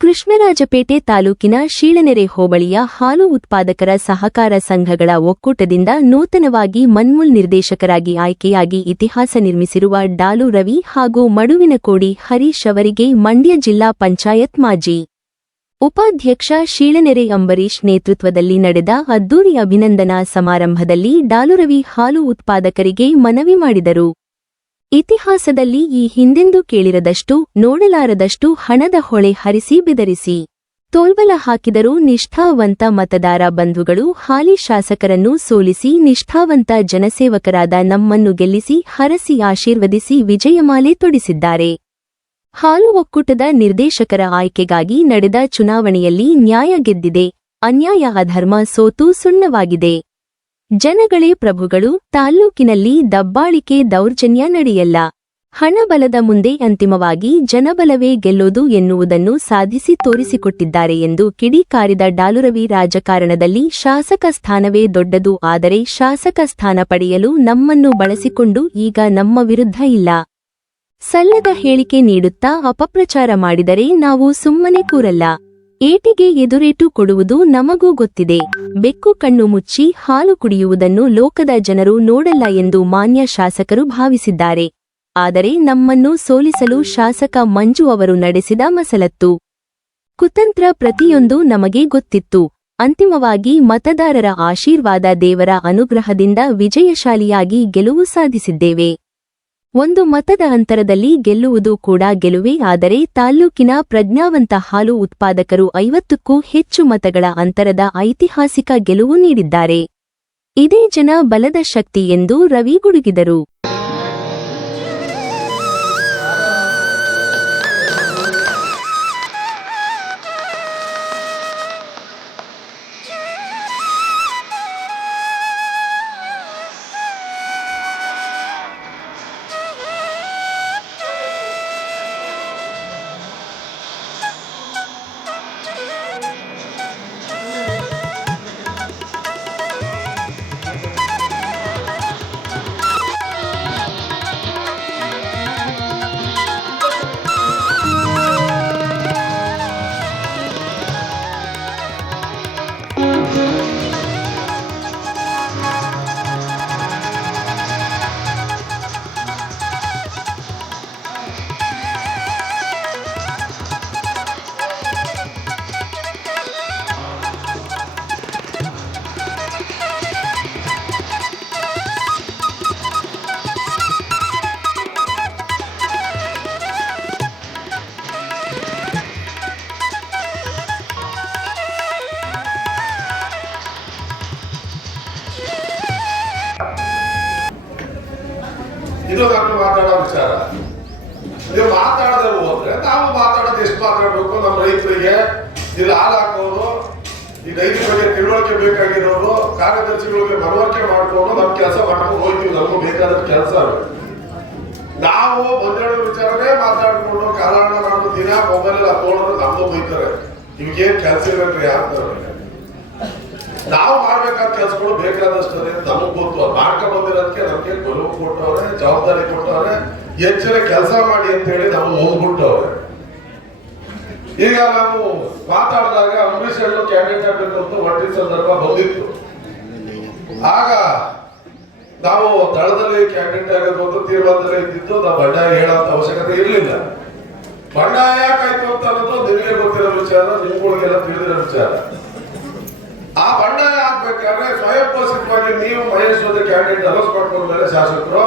ಕೃಷ್ಣರಾಜಪೇಟೆ ತಾಲೂಕಿನ ಶೀಳನೆರೆ ಹೋಬಳಿಯ ಹಾಲು ಉತ್ಪಾದಕರ ಸಹಕಾರ ಸಂಘಗಳ ಒಕ್ಕೂಟದಿಂದ ನೂತನವಾಗಿ ಮನ್ಮೂಲ್ ನಿರ್ದೇಶಕರಾಗಿ ಆಯ್ಕೆಯಾಗಿ ಇತಿಹಾಸ ನಿರ್ಮಿಸಿರುವ ಡಾಲು ರವಿ ಹಾಗೂ ಮಡುವಿನಕೋಡಿ ಹರೀಶ್ ಅವರಿಗೆ ಮಂಡ್ಯ ಜಿಲ್ಲಾ ಪಂಚಾಯತ್ ಮಾಜಿ ಉಪಾಧ್ಯಕ್ಷ ಶೀಳನೆರೆ ಅಂಬರೀಶ್ ನೇತೃತ್ವದಲ್ಲಿ ನಡೆದ ಅದ್ದೂರಿ ಅಭಿನಂದನಾ ಸಮಾರಂಭದಲ್ಲಿ ಡಾಲುರವಿ ಹಾಲು ಉತ್ಪಾದಕರಿಗೆ ಮನವಿ ಮಾಡಿದರು. ಇತಿಹಾಸದಲ್ಲಿ ಈ ಹಿಂದೆಂದೂ ಕೇಳಿರದಷ್ಟು, ನೋಡಲಾರದಷ್ಟು ಹಣದ ಹೊಳೆ ಹರಿಸಿ ಬೆದರಿಸಿ. ತೋಲ್ಬಲ ಹಾಕಿದರೂ ನಿಷ್ಠಾವಂತ ಮತದಾರ ಬಂಧುಗಳು ಹಾಲಿ ಶಾಸಕರನ್ನು ಸೋಲಿಸಿ ನಿಷ್ಠಾವಂತ ಜನಸೇವಕರಾದ ನಮ್ಮನ್ನು ಗೆಲ್ಲಿಸಿ ಹರಸಿ ಆಶೀರ್ವದಿಸಿ ವಿಜಯಮಾಲೆ ತೊಡಿಸಿದ್ದಾರೆ. ಹಾಲು ಒಕ್ಕೂಟದ ನಿರ್ದೇಶಕರ ಆಯ್ಕೆಗಾಗಿ ನಡೆದ ಚುನಾವಣೆಯಲ್ಲಿ ನ್ಯಾಯ ಗೆದ್ದಿದೆ, ಅನ್ಯಾಯ ಅಧರ್ಮ ಸೋತು ಸುಣ್ಣವಾಗಿದೆ. ಜನಗಳೇ ಪ್ರಭುಗಳು, ತಾಲ್ಲೂಕಿನಲ್ಲಿ ದಬ್ಬಾಳಿಕೆ ದೌರ್ಜನ್ಯ ನಡೆಯಲ್ಲ. ಹಣಬಲದ ಮುಂದೆ ಅಂತಿಮವಾಗಿ ಜನಬಲವೇ ಗೆಲ್ಲೋದು ಎನ್ನುವುದನ್ನು ಸಾಧಿಸಿ ತೋರಿಸಿಕೊಟ್ಟಿದ್ದಾರೆ ಎಂದು ಕಿಡಿಕಾರಿದ ಡಾಲುರವಿ ರಾಜಕಾರಣದಲ್ಲಿ ಶಾಸಕ ಸ್ಥಾನವೇ ದೊಡ್ಡದು ಆದರೆ ಶಾಸಕ ಸ್ಥಾನ ಪಡೆಯಲು ನಮ್ಮನ್ನು ಬಳಸಿಕೊಂಡು ಈಗ ನಮ್ಮ ವಿರುದ್ಧ ಇಲ್ಲ. ಸಲ್ಲದ ಹೇಳಿಕೆ ನೀಡುತ್ತಾ ಅಪಪ್ರಚಾರ ಮಾಡಿದರೆ ನಾವು ಸುಮ್ಮನೆ ಕೂರಲ್ಲ. ಏಟಿಗೆ ಎದುರೇಟು ಕೊಡುವುದು ನಮಗೂ ಗೊತ್ತಿದೆ. ಬೆಕ್ಕು ಕಣ್ಣು ಮುಚ್ಚಿ ಹಾಲು ಕುಡಿಯುವುದನ್ನು ಲೋಕದ ಜನರು ನೋಡಲ್ಲ ಎಂದು ಮಾನ್ಯ ಶಾಸಕರು ಭಾವಿಸಿದ್ದಾರೆ. ಆದರೆ ನಮ್ಮನ್ನು ಸೋಲಿಸಲು ಶಾಸಕ ಮಂಜು ಅವರು ನಡೆಸಿದ ಮಸಲತ್ತು. ಕುತಂತ್ರ ಪ್ರತಿಯೊಂದು ನಮಗೆ ಗೊತ್ತಿತ್ತು. ಅಂತಿಮವಾಗಿ ಮತದಾರರ ಆಶೀರ್ವಾದ ದೇವರ ಅನುಗ್ರಹದಿಂದ ವಿಜಯಶಾಲಿಯಾಗಿ ಗೆಲುವು ಸಾಧಿಸಿದ್ದೇವೆ. ಒಂದು ಮತದ ಅಂತರದಲ್ಲಿ ಗೆಲ್ಲುವುದು ಕೂಡ ಗೆಲುವೇ, ಆದರೆ ತಾಲ್ಲೂಕಿನ ಪ್ರಜ್ಞಾವಂತ ಹಾಲು ಉತ್ಪಾದಕರು ಐವತ್ತಕ್ಕೂ ಹೆಚ್ಚು ಮತಗಳ ಅಂತರದ ಐತಿಹಾಸಿಕ ಗೆಲುವು ನೀಡಿದ್ದಾರೆ. ಇದೇ ಜನ ಬಲದ ಶಕ್ತಿ ಎಂದು ರವಿ ಗುಡುಗಿದರು. ಇಲ್ಲಿ ಹಾಲು ಹಾಕೋರು ಈ ಡೈರಿ ಬಗ್ಗೆ ತಿಳುವಳಿಕೆ ಬೇಕಾಗಿರೋರು, ಕಾರ್ಯದರ್ಶಿಗಳಿಗೆ ಮನವರಿಕೆ ಮಾಡಿಕೊಂಡು ನಮ್ಮ ಕೆಲಸ ಮಾಡ್ಕೊಂಡು ಹೋಗ್ತೀವಿ, ನಮಗೂ ಬೇಕಾದ ಕೆಲಸ ನಾವು ಒಂದೆರಡು ವಿಚಾರನೇ ಮಾತಾಡ್ಕೊಂಡು ಕಾಲಹರಣ ಮಾಡ್ಕೊಂಡು ದಿನ ಮೊಬೈಲ್ ಹಾಕೊಂಡ್ರೆ ನಮ್ದು ಬೈತಾರೆ. ಇವ್ಗೇನ್ ಕೆಲಸ ಇರಬೇಕ್ರಿ ಅಂತಾರೆ ನಾವು ಮಾಡ್ಬೇಕಾದ ಕೆಲಸಗಳು ಬೇಕಾದಷ್ಟೇ ನಮಗ್ ಗೊತ್ತು. ಮಾಡ್ಕೊ ಬಂದಿರೋದಕ್ಕೆ ನಮ್ಗೆ ಗೊಲವು ಕೊಟ್ಟವ್ರೆ, ಜವಾಬ್ದಾರಿ ಕೊಟ್ಟವ್ರೆ, ಎಚ್ಚರ ಕೆಲಸ ಮಾಡಿ ಅಂತ ಹೇಳಿ ನಾವು ಹೋಗ್ಬಿಟ್ಟವ್ರೆ. ಈಗ ನಾವು ಮಾತಾಡಿದಾಗ ಅಂಬರೀಷ್ ಅವರು ಕ್ಯಾಬಿನೆಟ್ ಆಗ್ಬೇಕು ಅಂತ ಸಂದರ್ಭ ಬಂದಿತ್ತು. ಆಗ ನಾವು ದಳದಲ್ಲಿ ಕ್ಯಾಬಿನೆಟ್ ಆಗಬೇಕು ಅಂತ ತೀರ್ಮಾನದಲ್ಲಿ ಇದ್ದಿದ್ದು ನಾವು ಬಂಡಾಯ ಹೇಳೋಂತ ಅವಶ್ಯಕತೆ ಇರಲಿಲ್ಲ. ಬಂಡಾಯ ಯಾಕಾಯ್ತು ಅಂತ ಅನ್ನೋದು ನಿಮಗೆ ಗೊತ್ತಿರೋ ವಿಚಾರ, ನಿಮ್ಗಳಿಗೆಲ್ಲ ತಿಳಿದಿರೋ ವಿಚಾರ. ಆ ಬಂಡಾಯ ಆಗ್ಬೇಕಾದ್ರೆ ಸ್ವಯಂ ಘೋಷಿತವಾಗಿ ನೀವು ಮಹೇಶ್ ಒಂದು ಕ್ಯಾಂಡಿಡೇಟ್ ಅನೌನ್ಸ್ ಮಾಡ್ಕೊಂಡ್ಮೇಲೆ ಶಾಸಕರು,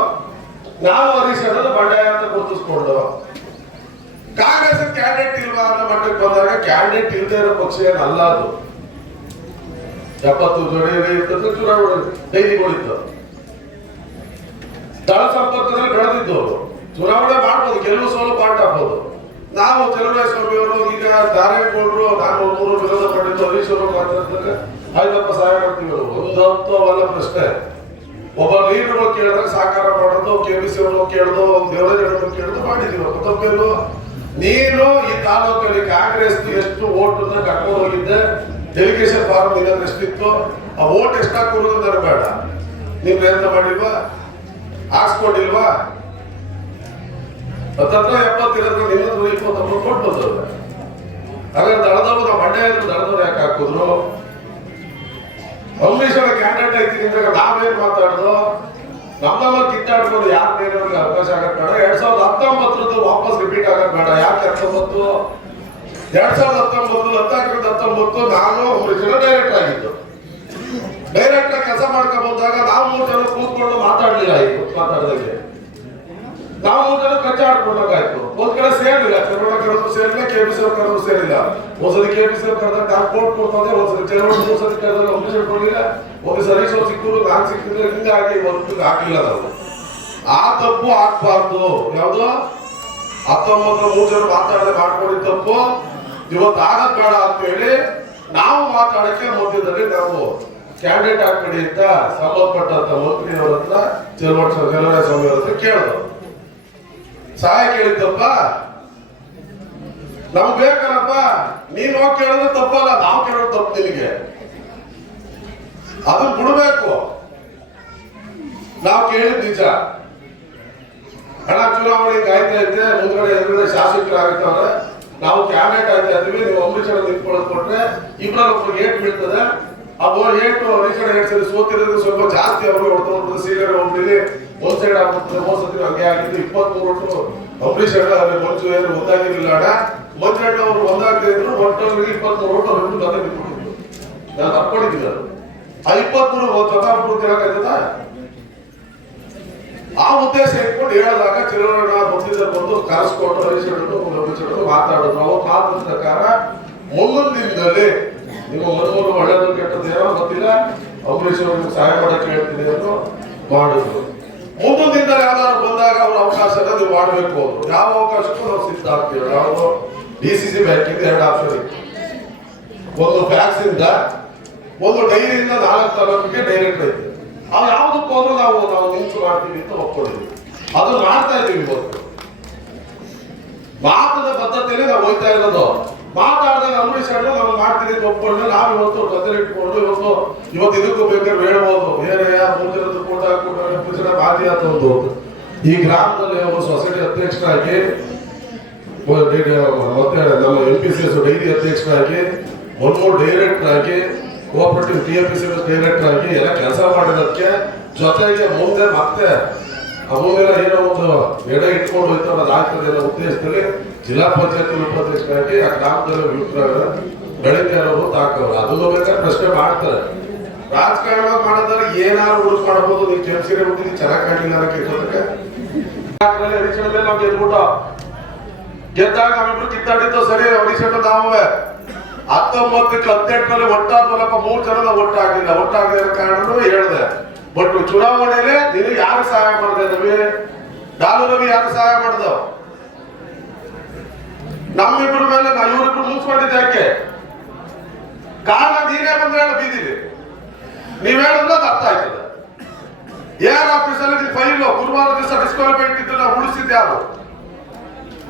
ನಾವು ಹರೀಶ್ ಬಂಡಾಯ ಅಂತ ಗುರುತಿಸ್ಕೊಂಡು ಕಾಂಗ್ರೆಸ್ ಕ್ಯಾಂಡಿಡೇಟ್ ಇಲ್ವಾ ಅನ್ನೋ ಮಟ್ಟಕ್ಕೆ ಬಂದಾಗ ಕ್ಯಾಂಡಿಡೇಟ್ ಇಲ್ಲದೆ ಇರೋ ಪಕ್ಷ ಏನಲ್ಲ ಅದು. ಎಪ್ಪತ್ತು ಜೋಡಿ ಚುನಾವಣೆ ಡೈರಿಗಳಿತ್ತು ಸ್ಥಳ ಸಂಪರ್ಕದಲ್ಲಿ ಬೆಳೆದಿದ್ದು. ಚುನಾವಣೆ ಮಾಡ್ಬೋದು ಗೆಲುವು ಸೋಲು ಪಾಠ ಆಗ್ಬೋದು. ನಾವು ಸ್ವಾಮಿ ಅವರು ಈಗ ದಾರೇಗೌಡರು ನಾನು ಮೂರು ವಿರೋಧ ಪಡೆದು ಹರೀಶ್ ಅವರು ಮಾತಾಡ್ತಾರೆ. ಆಯ್ತಪ್ಪ ಸಹಾಯ ಮಾಡ್ತೀವಿ ಒಂದು ಹತ್ತು ಪ್ರಶ್ನೆ. ಒಬ್ಬ ಲೀಡರ್ ಕೇಳಿದ್ರೆ ಸಹಕಾರ ಮಾಡೋದು ಕೆ ಬಿ ಸಿ ಅವರು ಕೇಳ್ದು, ದೇವರಾಜ್ ಅವರು ಕೇಳ್ದು ಮಾಡಿದೀವಿ ತಪ್ಪೇನು? ನೀನು ಈ ತಾಲೂಕಲ್ಲಿ ಕಾಂಗ್ರೆಸ್ ಎಷ್ಟು ಓಟನ್ನ ಕರ್ಕೊಂಡು ಹೋಗಿದ್ದೆ? ಡೆಲಿಗೇಷನ್ ಫಾರ್ಮ್ ಇಲ್ಲ ಎಷ್ಟಿತ್ತು ಆ ಓಟ್ ಎಷ್ಟಾಕೋದು ನನಗೆ ಬೇಡ. ನೀವು ಪ್ರಯತ್ನ ಮಾಡಿಲ್ವಾ? ಹಾಕ್ಸ್ಕೊಂಡಿಲ್ವಾ? ಹತ್ತತ್ರ ಎಪ್ಪತ್ತಿರೋದ್ರೆ ನಿನ್ನದು ಇಪ್ಪತ್ತೊಂಬತ್ತು ಕೊಟ್ಟು ಬಂದವ್ರೆ ಹಾಗಾದ್ರೆ ದಳದವ್ರು ಮಂಡ್ಯ ಇದ್ರು, ದಳದವ್ರು ಯಾಕೆ ಹಾಕಿದ್ರು? ಅಂಬರೀಷರ ಕ್ಯಾಂಡಿಡೇಟ್ ಐತಿ ನಾವೇನ್ ಮಾತಾಡ್ದು? ನಮ್ಮನ್ನ ಕಿತ್ತಾಡ್ಕೊಂಡು ಯಾಕೆ ಬೇರೆಯವ್ರಿಗೆ ಅವಕಾಶ ಆಗತ್ ಬೇಡ. ಎರಡ್ ಸಾವಿರದ ಹತ್ತೊಂಬತ್ತರದ್ದು ವಾಪಸ್ ರಿಪೀಟ್ ಆಗತ್ ಬೇಡ. ಯಾಕೆ ಹತ್ತೊಂಬತ್ತು? ಎರಡ್ ಸಾವಿರದ ಹತ್ತೊಂಬತ್ತು ಹತ್ತಾಕರಿಂದ ಹತ್ತೊಂಬತ್ತು ನಾನು ಜನ ಡೈರೆಕ್ಟ್ ಆಗಿದ್ದು. ಡೈರೆಕ್ಟ್ ಕೆಲಸ ಮಾಡ್ಕೊಬಹುದಾಗ ನಾವು ಮೂರು ಜನ ಕೂತ್ಕೊಂಡು ಮಾತಾಡ್ಲಿಲ್ಲ ಆಯ್ತು ಮಾತಾಡ್ದಂಗೆ. ನಾವು ಮೂರು ಜನ ಕಚ್ಚಾಡ್ಕೊಂಡಾಗಾಯ್ತು ಒಂದ್ ಕಡೆ ಸೇರಿಲ್ಲ ಕರ್ನಾಟಕ ಕರೆದು ಸೇರಿಲ್ಲ ಕೆ ಬಿ ಸಿ ಕರೆದು ಸೇರಿಲ್ಲ ಒಂದ್ಸಲ ಕೆ ಬಿ ಸಿ ಕರೆದಾಗ ನಾವು ಕೋರ್ಟ್ ಕೊಡ್ತಂದ್ರೆ ಒಂದ್ಸಲ ಚರ್ಮಣ ಮೂರು ಸತಿ ಒಂದು ಅಂಬರೀಷ್ ಕೊಡ್ಲಿಲ್ಲ. ಒಂದು ಸರಿ ಅವ್ರು ಸಿಕ್ಕರು ನಾನು ಸಿಕ್ಕಿದ್ರೆ ಹಿಂಗಾಗಿ ಒಂದು ಹಾಕಿಲ್ಲ ನಾವು. ಆ ತಪ್ಪು ಆಗ್ಬಾರ್ದು. ಯಾವ್ದು? ಹತ್ತೊಂಬತ್ತು ಮೂರು ಜನ ಮಾತಾಡದೆ ಮಾಡ್ಕೊಂಡಿದ್ದ ತಪ್ಪು. ಇವತ್ತು ಆಗದ್ ಬೇಡ ಅಂತ ಹೇಳಿ ನಾವು ಮಾತಾಡಕ್ಕೆ ಮಧ್ಯದಲ್ಲಿ ನಾವು ಕ್ಯಾಂಡಿಡೇಟ್ ಆಗ್ಬೇಡಿ ಅಂತ ಸಂಬಂಧಪಟ್ಟಂತ ಮಂತ್ರಿಯವರ ಹತ್ರ ಚರ್ಮಠ ಜಲರಾಯ ಸ್ವಾಮಿ ಅವ್ರ ಹತ್ರ ಕೇಳಿದ್ರು. ಸಹಾಯ ಕೇಳಿದ್ದಪ್ಪ. ನಮ್ಗೆ ಬೇಕಲ್ಲಪ್ಪ ನೀನ್ ಹೋಗಿ ಕೇಳಿದ್ರೆ ತಪ್ಪಲ್ಲ, ನಾವು ಕೇಳೋದು ತಪ್ಪು ನಿನಗೆ. ಅದನ್ನ ಬಿಡಬೇಕು. ನಾವು ಕೇಳಿದ್ ನಿಜ. ಹಣ ಚುನಾವಣೆ ಕಾಯ್ತಾ ಇದ್ದೆ ಮುಂದ್ಗಡೆ ಎದುರುಗಡೆ ಶಾಸಕರಾಗುತ್ತವ್ರೆ ನಾವು ಕ್ಯಾಬಿನೆಟ್ ಆಗ್ತಾ ಇದ್ವಿ ನೀವು ಅಂಬರೀಷ್ ನಿಂತ್ಕೊಳ್ಳೋದು ಕೊಟ್ರೆ ಇಬ್ಬರ ಒಬ್ಬರಿಗೆ ಏಟ್ ಬೀಳ್ತದೆ. ಅದು ಏಟು ಅಂಬರೀಷ್ ಏಟ್ ಸರಿ ಸೋತಿರೋದು ಸ್ವಲ್ಪ ಜಾಸ್ತಿ ಅವ್ರಿಗೆ ಹೊಡ್ಕೊಂಡು ಸೀನಿಯರ್ ಒಬ್ಬರಿಗೆ ಒಂದ್ ಸೈಡ್ ಆಗ್ಬಿಡ್ತದೆ ಹೋದ್ ಹಂಗೆ ಆಗಿದ್ದು ಇಪ್ಪತ್ಮೂರು ಒಟ್ಟು ಅಂಬರೀಷ್ ಅಣ್ಣ ಮಂಜು ಏನು ಒಂದಾಗಿರ್ಲಿಲ್ಲ ಅಣ್ಣ ಅವರು ಇದ್ರು ಒಟ್ಟು ಅವ್ರು ನಾನು ತಪ್ಕೊಂಡಿದ್ದೀನಿ ಅದು. ಆ ಇಪ್ಪತ್ಮೂರು ಆ ಉದ್ದೇಶ ಇಟ್ಕೊಂಡು ಹೇಳಿದಾಗ ಚಿರಣ್ಣ ಬಂದಿದ್ದರು ಬಂದು ಕರೆಸ್ಕೊಂಡು ಮುಗಿಸಿಕೊಂಡು ಮಾತಾಡೋದು. ಅವ್ರು ಮಾತಿನ ಪ್ರಕಾರ ಮುಂದೊಂದು ದಿನದಲ್ಲಿ ನಿಮ್ಮ ಒಳ್ಳೆಯದು ಕೆಟ್ಟದ್ದು ಗೊತ್ತಿಲ್ಲ. ಅಂಬರೀಷ್ ಅವ್ರಿಗೆ ಸಹಾಯ ಮಾಡಕ್ಕೆ ಹೇಳ್ತೀನಿ ಅಂತ ಮಾಡಿದ್ರು ಮುಂದೊಂದು ದಿನದಲ್ಲಿ ಯಾವ್ದಾದ್ರು ಬಂದಾಗ ಅವ್ರ ಅವಕಾಶ ನೀವು ಮಾಡಬೇಕು ಅವರು. ಯಾವ ಅವಕಾಶಕ್ಕೂ ನಾವು ಸಿದ್ಧ ಆಗ್ತೀವಿ ಯಾವುದು ಡಿ ಸಿ ಸಿ ಬ್ಯಾಂಕಿಂದ ಎರಡು ಆಪ್ಷನ್ ಒಂದು ಫ್ಯಾಕ್ಸ್ ಇಂದ ಒಂದು ಡೈರಿಯಿಂದ ನಾಲ್ಕು ತಾಲೂಕಿಗೆ ಡೈರೆಕ್ಟ್ ಐತೆ ಅವು ಯಾವುದಕ್ಕೆ ಹೋದ್ರೂ ನಾವು ನಾವು ನಿಂತು ಮಾಡ್ತೀವಿ ಅಂತ ಒಪ್ಕೊಂಡಿದ್ವಿ ಅದು ಮಾಡ್ತಾ ಇದ್ದೀವಿ ಇವತ್ತು ಮಾತದ ಪದ್ಧತಿಯಲ್ಲಿ ನಾವು ಹೋಗ್ತಾ ಇರೋದು. ಮಾತಾಡಿದಾಗ ಅಣ್ಣ ನಾವು ಮಾಡ್ತೀನಿ ಅಂತ ಒಪ್ಕೊಂಡು ನಾವು ಇವತ್ತು ಗದ್ದಲ ಇಟ್ಕೊಂಡು ಇವತ್ತು ಇವತ್ತು ಇದಕ್ಕೂ ಬೇಕಾದ್ರೆ ಹೇಳ್ಬೋದು ಬೇರೆ ಮುಂದಿರೋದು ಕೂಟ ಕೂಟ ಬಾಧ್ಯ ಬಾಧಿ ಅಂತ ಒಂದು ಈ ಗ್ರಾಮದಲ್ಲಿ ಒಬ್ಬ ಸೊಸೈಟಿ ಅಧ್ಯಕ್ಷರಾಗಿ ಮತ್ತೆ ನಮ್ಮ M P C S dairy ಅಧ್ಯಕ್ಷರಾಗಿ ಒನ್ಮೂರು ಡೈರೆಕ್ಟರ್ ಆಗಿ cooperative T M P C director ಆಗಿ ಎಲ್ಲ ಕೆಲಸ ಮಾಡಿದಕ್ಕೆ ಜೊತೆಗೆ ಮುಂದೆ ಮತ್ತೆ ಅಮೂಲ್ಯ ಏನೋ ಒಂದು ಎಡ ಇಟ್ಕೊಂಡು ಹೋಯ್ತು ಅದು ಆಗ್ತದೆ ಅನ್ನೋ ಉದ್ದೇಶದಲ್ಲಿ ಜಿಲ್ಲಾ ಪಂಚಾಯತ್ ಉಪಾಧ್ಯಕ್ಷರಾಗಿ ಆ ಗ್ರಾಮದಲ್ಲಿ ವಿಪ್ರಾಯ ಬೆಳಗ್ಗೆ ಅನ್ನೋದು ತಾಕವ್ರು ಅದನ್ನು ಬೇಕಾದ್ರೆ ಪ್ರಶ್ನೆ ಮಾಡ್ತಾರೆ. ರಾಜಕಾರಣ ಮಾಡೋದ್ರೆ ಏನಾದ್ರು ಉಳಿಸ್ ಮಾಡಬಹುದು ನೀವು ಕೆಲ್ಸಿಗೆ ಹುಟ್ಟಿಗೆ ಚೆನ್ನಾಗಿ ಕಾಣಲಿಲ್ಲ ಅನ್ನೋ ಇರ್ತದಕ್ಕೆ ನಾವು ಗೆದ್ಬಿಟ್ಟು ಗೆದ್ದಾಗ ನಾವಿಬ್ರು ಕಿತ್ತಾಡಿದ್ದು ಸರಿ ಹರೀಶನ ನಾವೇ ಹತ್ತೊಂಬತ್ತಕ್ಕೆ ಹದಿನೆಂಟರಲ್ಲಿ ಒಟ್ಟಾದ್ವಲ್ಲಪ್ಪ ಮೂರು ಜನ ನಾವು ಒಟ್ಟಾಗಿಲ್ಲ. ಒಟ್ಟಾಗಿರೋ ಕಾರಣನೂ ಹೇಳ್ದೆ. ಬಟ್ ಚುನಾವಣೆಯಲ್ಲಿ ನಿನಗೆ ಯಾರು ಸಹಾಯ ಮಾಡಿದೆ ರವಿ? ಡಾಲು ರವಿ ಯಾರು ಸಹಾಯ ಮಾಡ್ದವ್ ನಮ್ಮಿಬ್ರ ಮೇಲೆ ನಾ ಇವರಿಬ್ರು ಮುಗಿಸ್ಕೊಂಡಿದ್ದೆ ಯಾಕೆ? ಕಾರಣ ನೀನೇ ಬಂದ್ರೆ ಬೀದಿಲಿ. ನೀವ್ ಹೇಳಿದ್ರೆ ಅರ್ಥ ಆಯ್ತದೆ. ಏರ್ ಆಫೀಸಲ್ಲಿ ನೀವು ಫೈಲು, ಗುರುವಾರ ದಿವಸ ಡಿಸ್ಕ್ವಾಲಿಫೈಡ್ ನಾವು ಉಳಿಸಿದ್ದೆ ಯಾರು?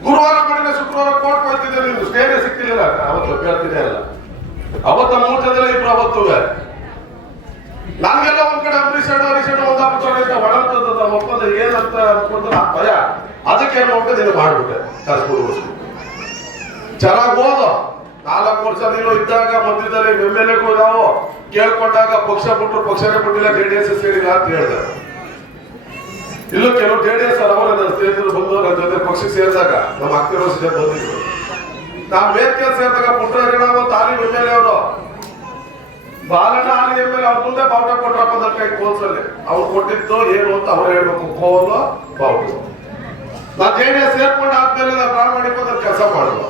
ಗುರುವಾರ ಮಾಡಿದ್ರೆ ಶುಕ್ರವಾರ ಕೋರ್ಟ್ ಹೋಗ್ತಿದ್ದೆ ನೀವು ಸ್ಟೇನೇ ಸಿಕ್ಕಿಲ್ಲ ಅವತ್ತು ಕೇಳ್ತಿದ್ದೆ ಅಲ್ಲ ಅವತ್ತ ಮೂರು ಜನದಲ್ಲಿ ಇಬ್ರು ಅವತ್ತುವೆ. ನನ್ಗೆಲ್ಲ ಒಂದ್ ಕಡೆ ಅಂಬರೀಷ್ ಅಣ್ಣ ಅಣ್ಣ ಒಂದಾಗ್ಬಿಟ್ಟು ಒಳಂತದ ಒಪ್ಪಂದ ಏನಂತ ಅನ್ಕೊಂಡ್ರೆ ಆ ಭಯ. ಅದಕ್ಕೆ ಹೋಗ್ತದೆ ನೀನು ಮಾಡ್ಬಿಟ್ಟೆ. ಕರ್ಸ್ಬಿಡು ಚೆನ್ನಾಗಿ ಓದು. ನಾಲ್ಕು ವರ್ಷ ನೀನು ಇದ್ದಾಗ ಮಧ್ಯದಲ್ಲಿ ಎಂ ಎಲ್ ಎಗೂ ನಾವು ಕೇಳ್ಕೊಂಡಾಗ ಪಕ್ಷ ಬಿಟ್ಟರು ಪಕ್ಷನೇ ಬಿಟ್ಟಿಲ್ಲ ಜೆ ಡಿ ಎಸ್ ಸೇರಿಲ್ಲ ಅಂತ ಹೇಳಿದೆ. ಇಲ್ಲೂ ಕೆಲವು ಜೆ ಡಿ ಎಸ್ ಅವರ ಸ್ನೇಹಿತರು ಬಂದು ನನ್ನ ಜೊತೆ ಪಕ್ಷ ಸೇರಿದಾಗ, ನಮ್ಮ ಅಕ್ಕಿರೋ ಬಂದಿದ್ರು. ನಾನು ವೇದಿಕೆ ಸೇರಿದಾಗ ಪುಟ್ಟರಾಜಣ್ಣ ತಾಲೀಮ್ ಎಂ ಎಲ್ ಎ ಅವರು. ಬಾಲಣ್ಣ ಮೇಲೆ ಅವ್ರ ಮುಂದೆ ಬಾವುಟ ಕೊಟ್ರಪ್ಪ ಕೈ ಕೋಲ್ಸಲ್ಲಿ. ಅವ್ರು ಕೊಟ್ಟಿದ್ದು ಏನು ಅಂತ ಅವ್ರು ಹೇಳ್ಬೇಕು. ಕೋಲು ಬಾವುಟ. ನಾ ಜೆ ಡಿ ಎಸ್ ಸೇರ್ಕೊಂಡು ಆದ್ಮೇಲೆ ನಾನು ಪ್ರಾಮಾಣಿಕ ಕೆಲಸ ಮಾಡುವ.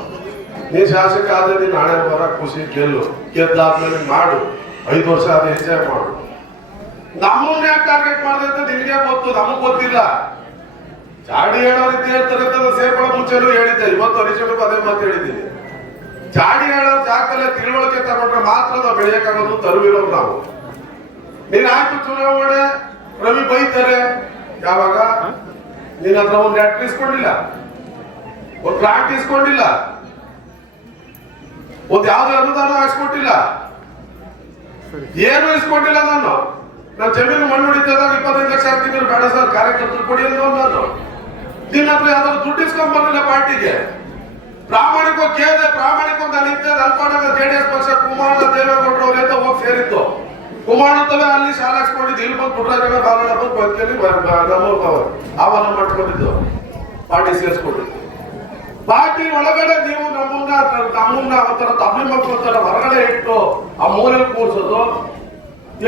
ನೀ ಶಾಸಕ ಆದ್ರೆ ನೀನು ನಾಳೆ ಬರ ಖುಷಿ, ಗೆಲ್ಲು. ಗೆದ್ದಾದ್ಮೇಲೆ ಮಾಡು. ಐದು ವರ್ಷ ಆದ್ರೆ ಎಂಜಾಯ್ ಮಾಡು. ನಮ್ಮನ್ನ ಟಾರ್ಗೆಟ್ ಮಾಡಿದೆ ಅಂತ ನಿನಗೆ ಗೊತ್ತು, ನಮಗ್ ಗೊತ್ತಿಲ್ಲ. ಜಾಡಿ ಹೇಳೋ ರೀತಿ ಹೇಳ್ತಾರೆ ಅಂತ ಸೇರ್ಕೊಳ್ಳೋ ಮುಂಚೆನೂ ಹೇಳಿದ್ದೆ. ಇವತ್ತು ಹರೀಶನಿಗೂ ಅದೇ ಮಾತು ಹೇಳಿದ್ದೀನಿ. ಚಾಡಿ ಹೇಳೋ ಜಾಗದಲ್ಲೇ ತಿಳುವಳಿಕೆ ತಗೊಂಡ್ರೆ ಮಾತ್ರ ನಾವು ಬೆಳೆಯಕ್ಕಾಗೋದು ತರುವಿರೋರು ನಾವು. ನೀನ್ ಆಯ್ತು ಚುನಾವಣೆ, ರವಿ ಬೈತಾರೆ. ಯಾವಾಗ? ನಿನ್ನ ಹತ್ರ ಒಂದು ಟ್ರ್ಯಾಕ್ಟರ್ ಇಸ್ಕೊಂಡಿಲ್ಲ. ಒಂದು ಟ್ರಾಕ್ಟ್ ಇಸ್ಕೊಂಡಿಲ್ಲ. ಒಂದು ಯಾವ್ದು ಅನುದಾನ ಹಾಕ್ಸ್ಕೊಟ್ಟಿಲ್ಲ ಏನು ಇಸ್ಕೊಂಡಿಲ್ಲ ನಾನು. ನಾನು ಜಮೀನು ಮಣ್ಣು ಹೊಡಿತದಾಗ ಇಪ್ಪತ್ತೈದು ಲಕ್ಷ ಹಾಕ್ತೀನಿ, ಬೇಡ ಸರ್, ಕಾರ್ಯಕರ್ತರು ಕೊಡಿ ಅಂತ ನಾನು. ನಿನ್ನ ಹತ್ರ ಯಾವ್ದಾದ್ರು ದುಡ್ಡು ಇಸ್ಕೊಂಡ್ ಬಂದಿಲ್ಲ ಪಾರ್ಟಿಗೆ. ಪ್ರಾಮಾಣಿಕವಾಗಿ ಕೇಳಿದೆ ಪ್ರಾಮಾಣಿಕ ಅಂತ ನಿಂತಿದ್ದ ಅನ್ಕೊಂಡಾಗ ಎಸ್ ಪಕ್ಷ ಕುಮಾರದ ದೇವೇಗೌಡರು ಅಂತ ಹೋಗಿ ಸೇರಿತ್ತು. ಕುಮಾರಂತವೇ ಅಲ್ಲಿ ಶಾಲೆ ಹಾಕ್ಸ್ಕೊಂಡಿದ್ದು, ಇಲ್ಲಿ ಬಂದು ಪುಟ್ಟರಾಜ ಬಾಲಣ್ಣ ಬಂದು ಬದುಕಲ್ಲಿ ಆಹ್ವಾನ ಮಾಡ್ಕೊಂಡಿದ್ದು, ಪಾರ್ಟಿ ಸೇರಿಸ್ಕೊಂಡಿದ್ದು. ಪಾರ್ಟಿ ಒಳಗಡೆ ನೀವು ನಮ್ಮನ್ನ ನಮ್ಮನ್ನ ಒಂಥರ ತಮ್ಮ ಮಕ್ಕಳು ಒಂಥರ ಹೊರಗಡೆ ಇಟ್ಟು ಆ ಮೂಲೆಯಲ್ಲಿ ಕೂರಿಸೋದು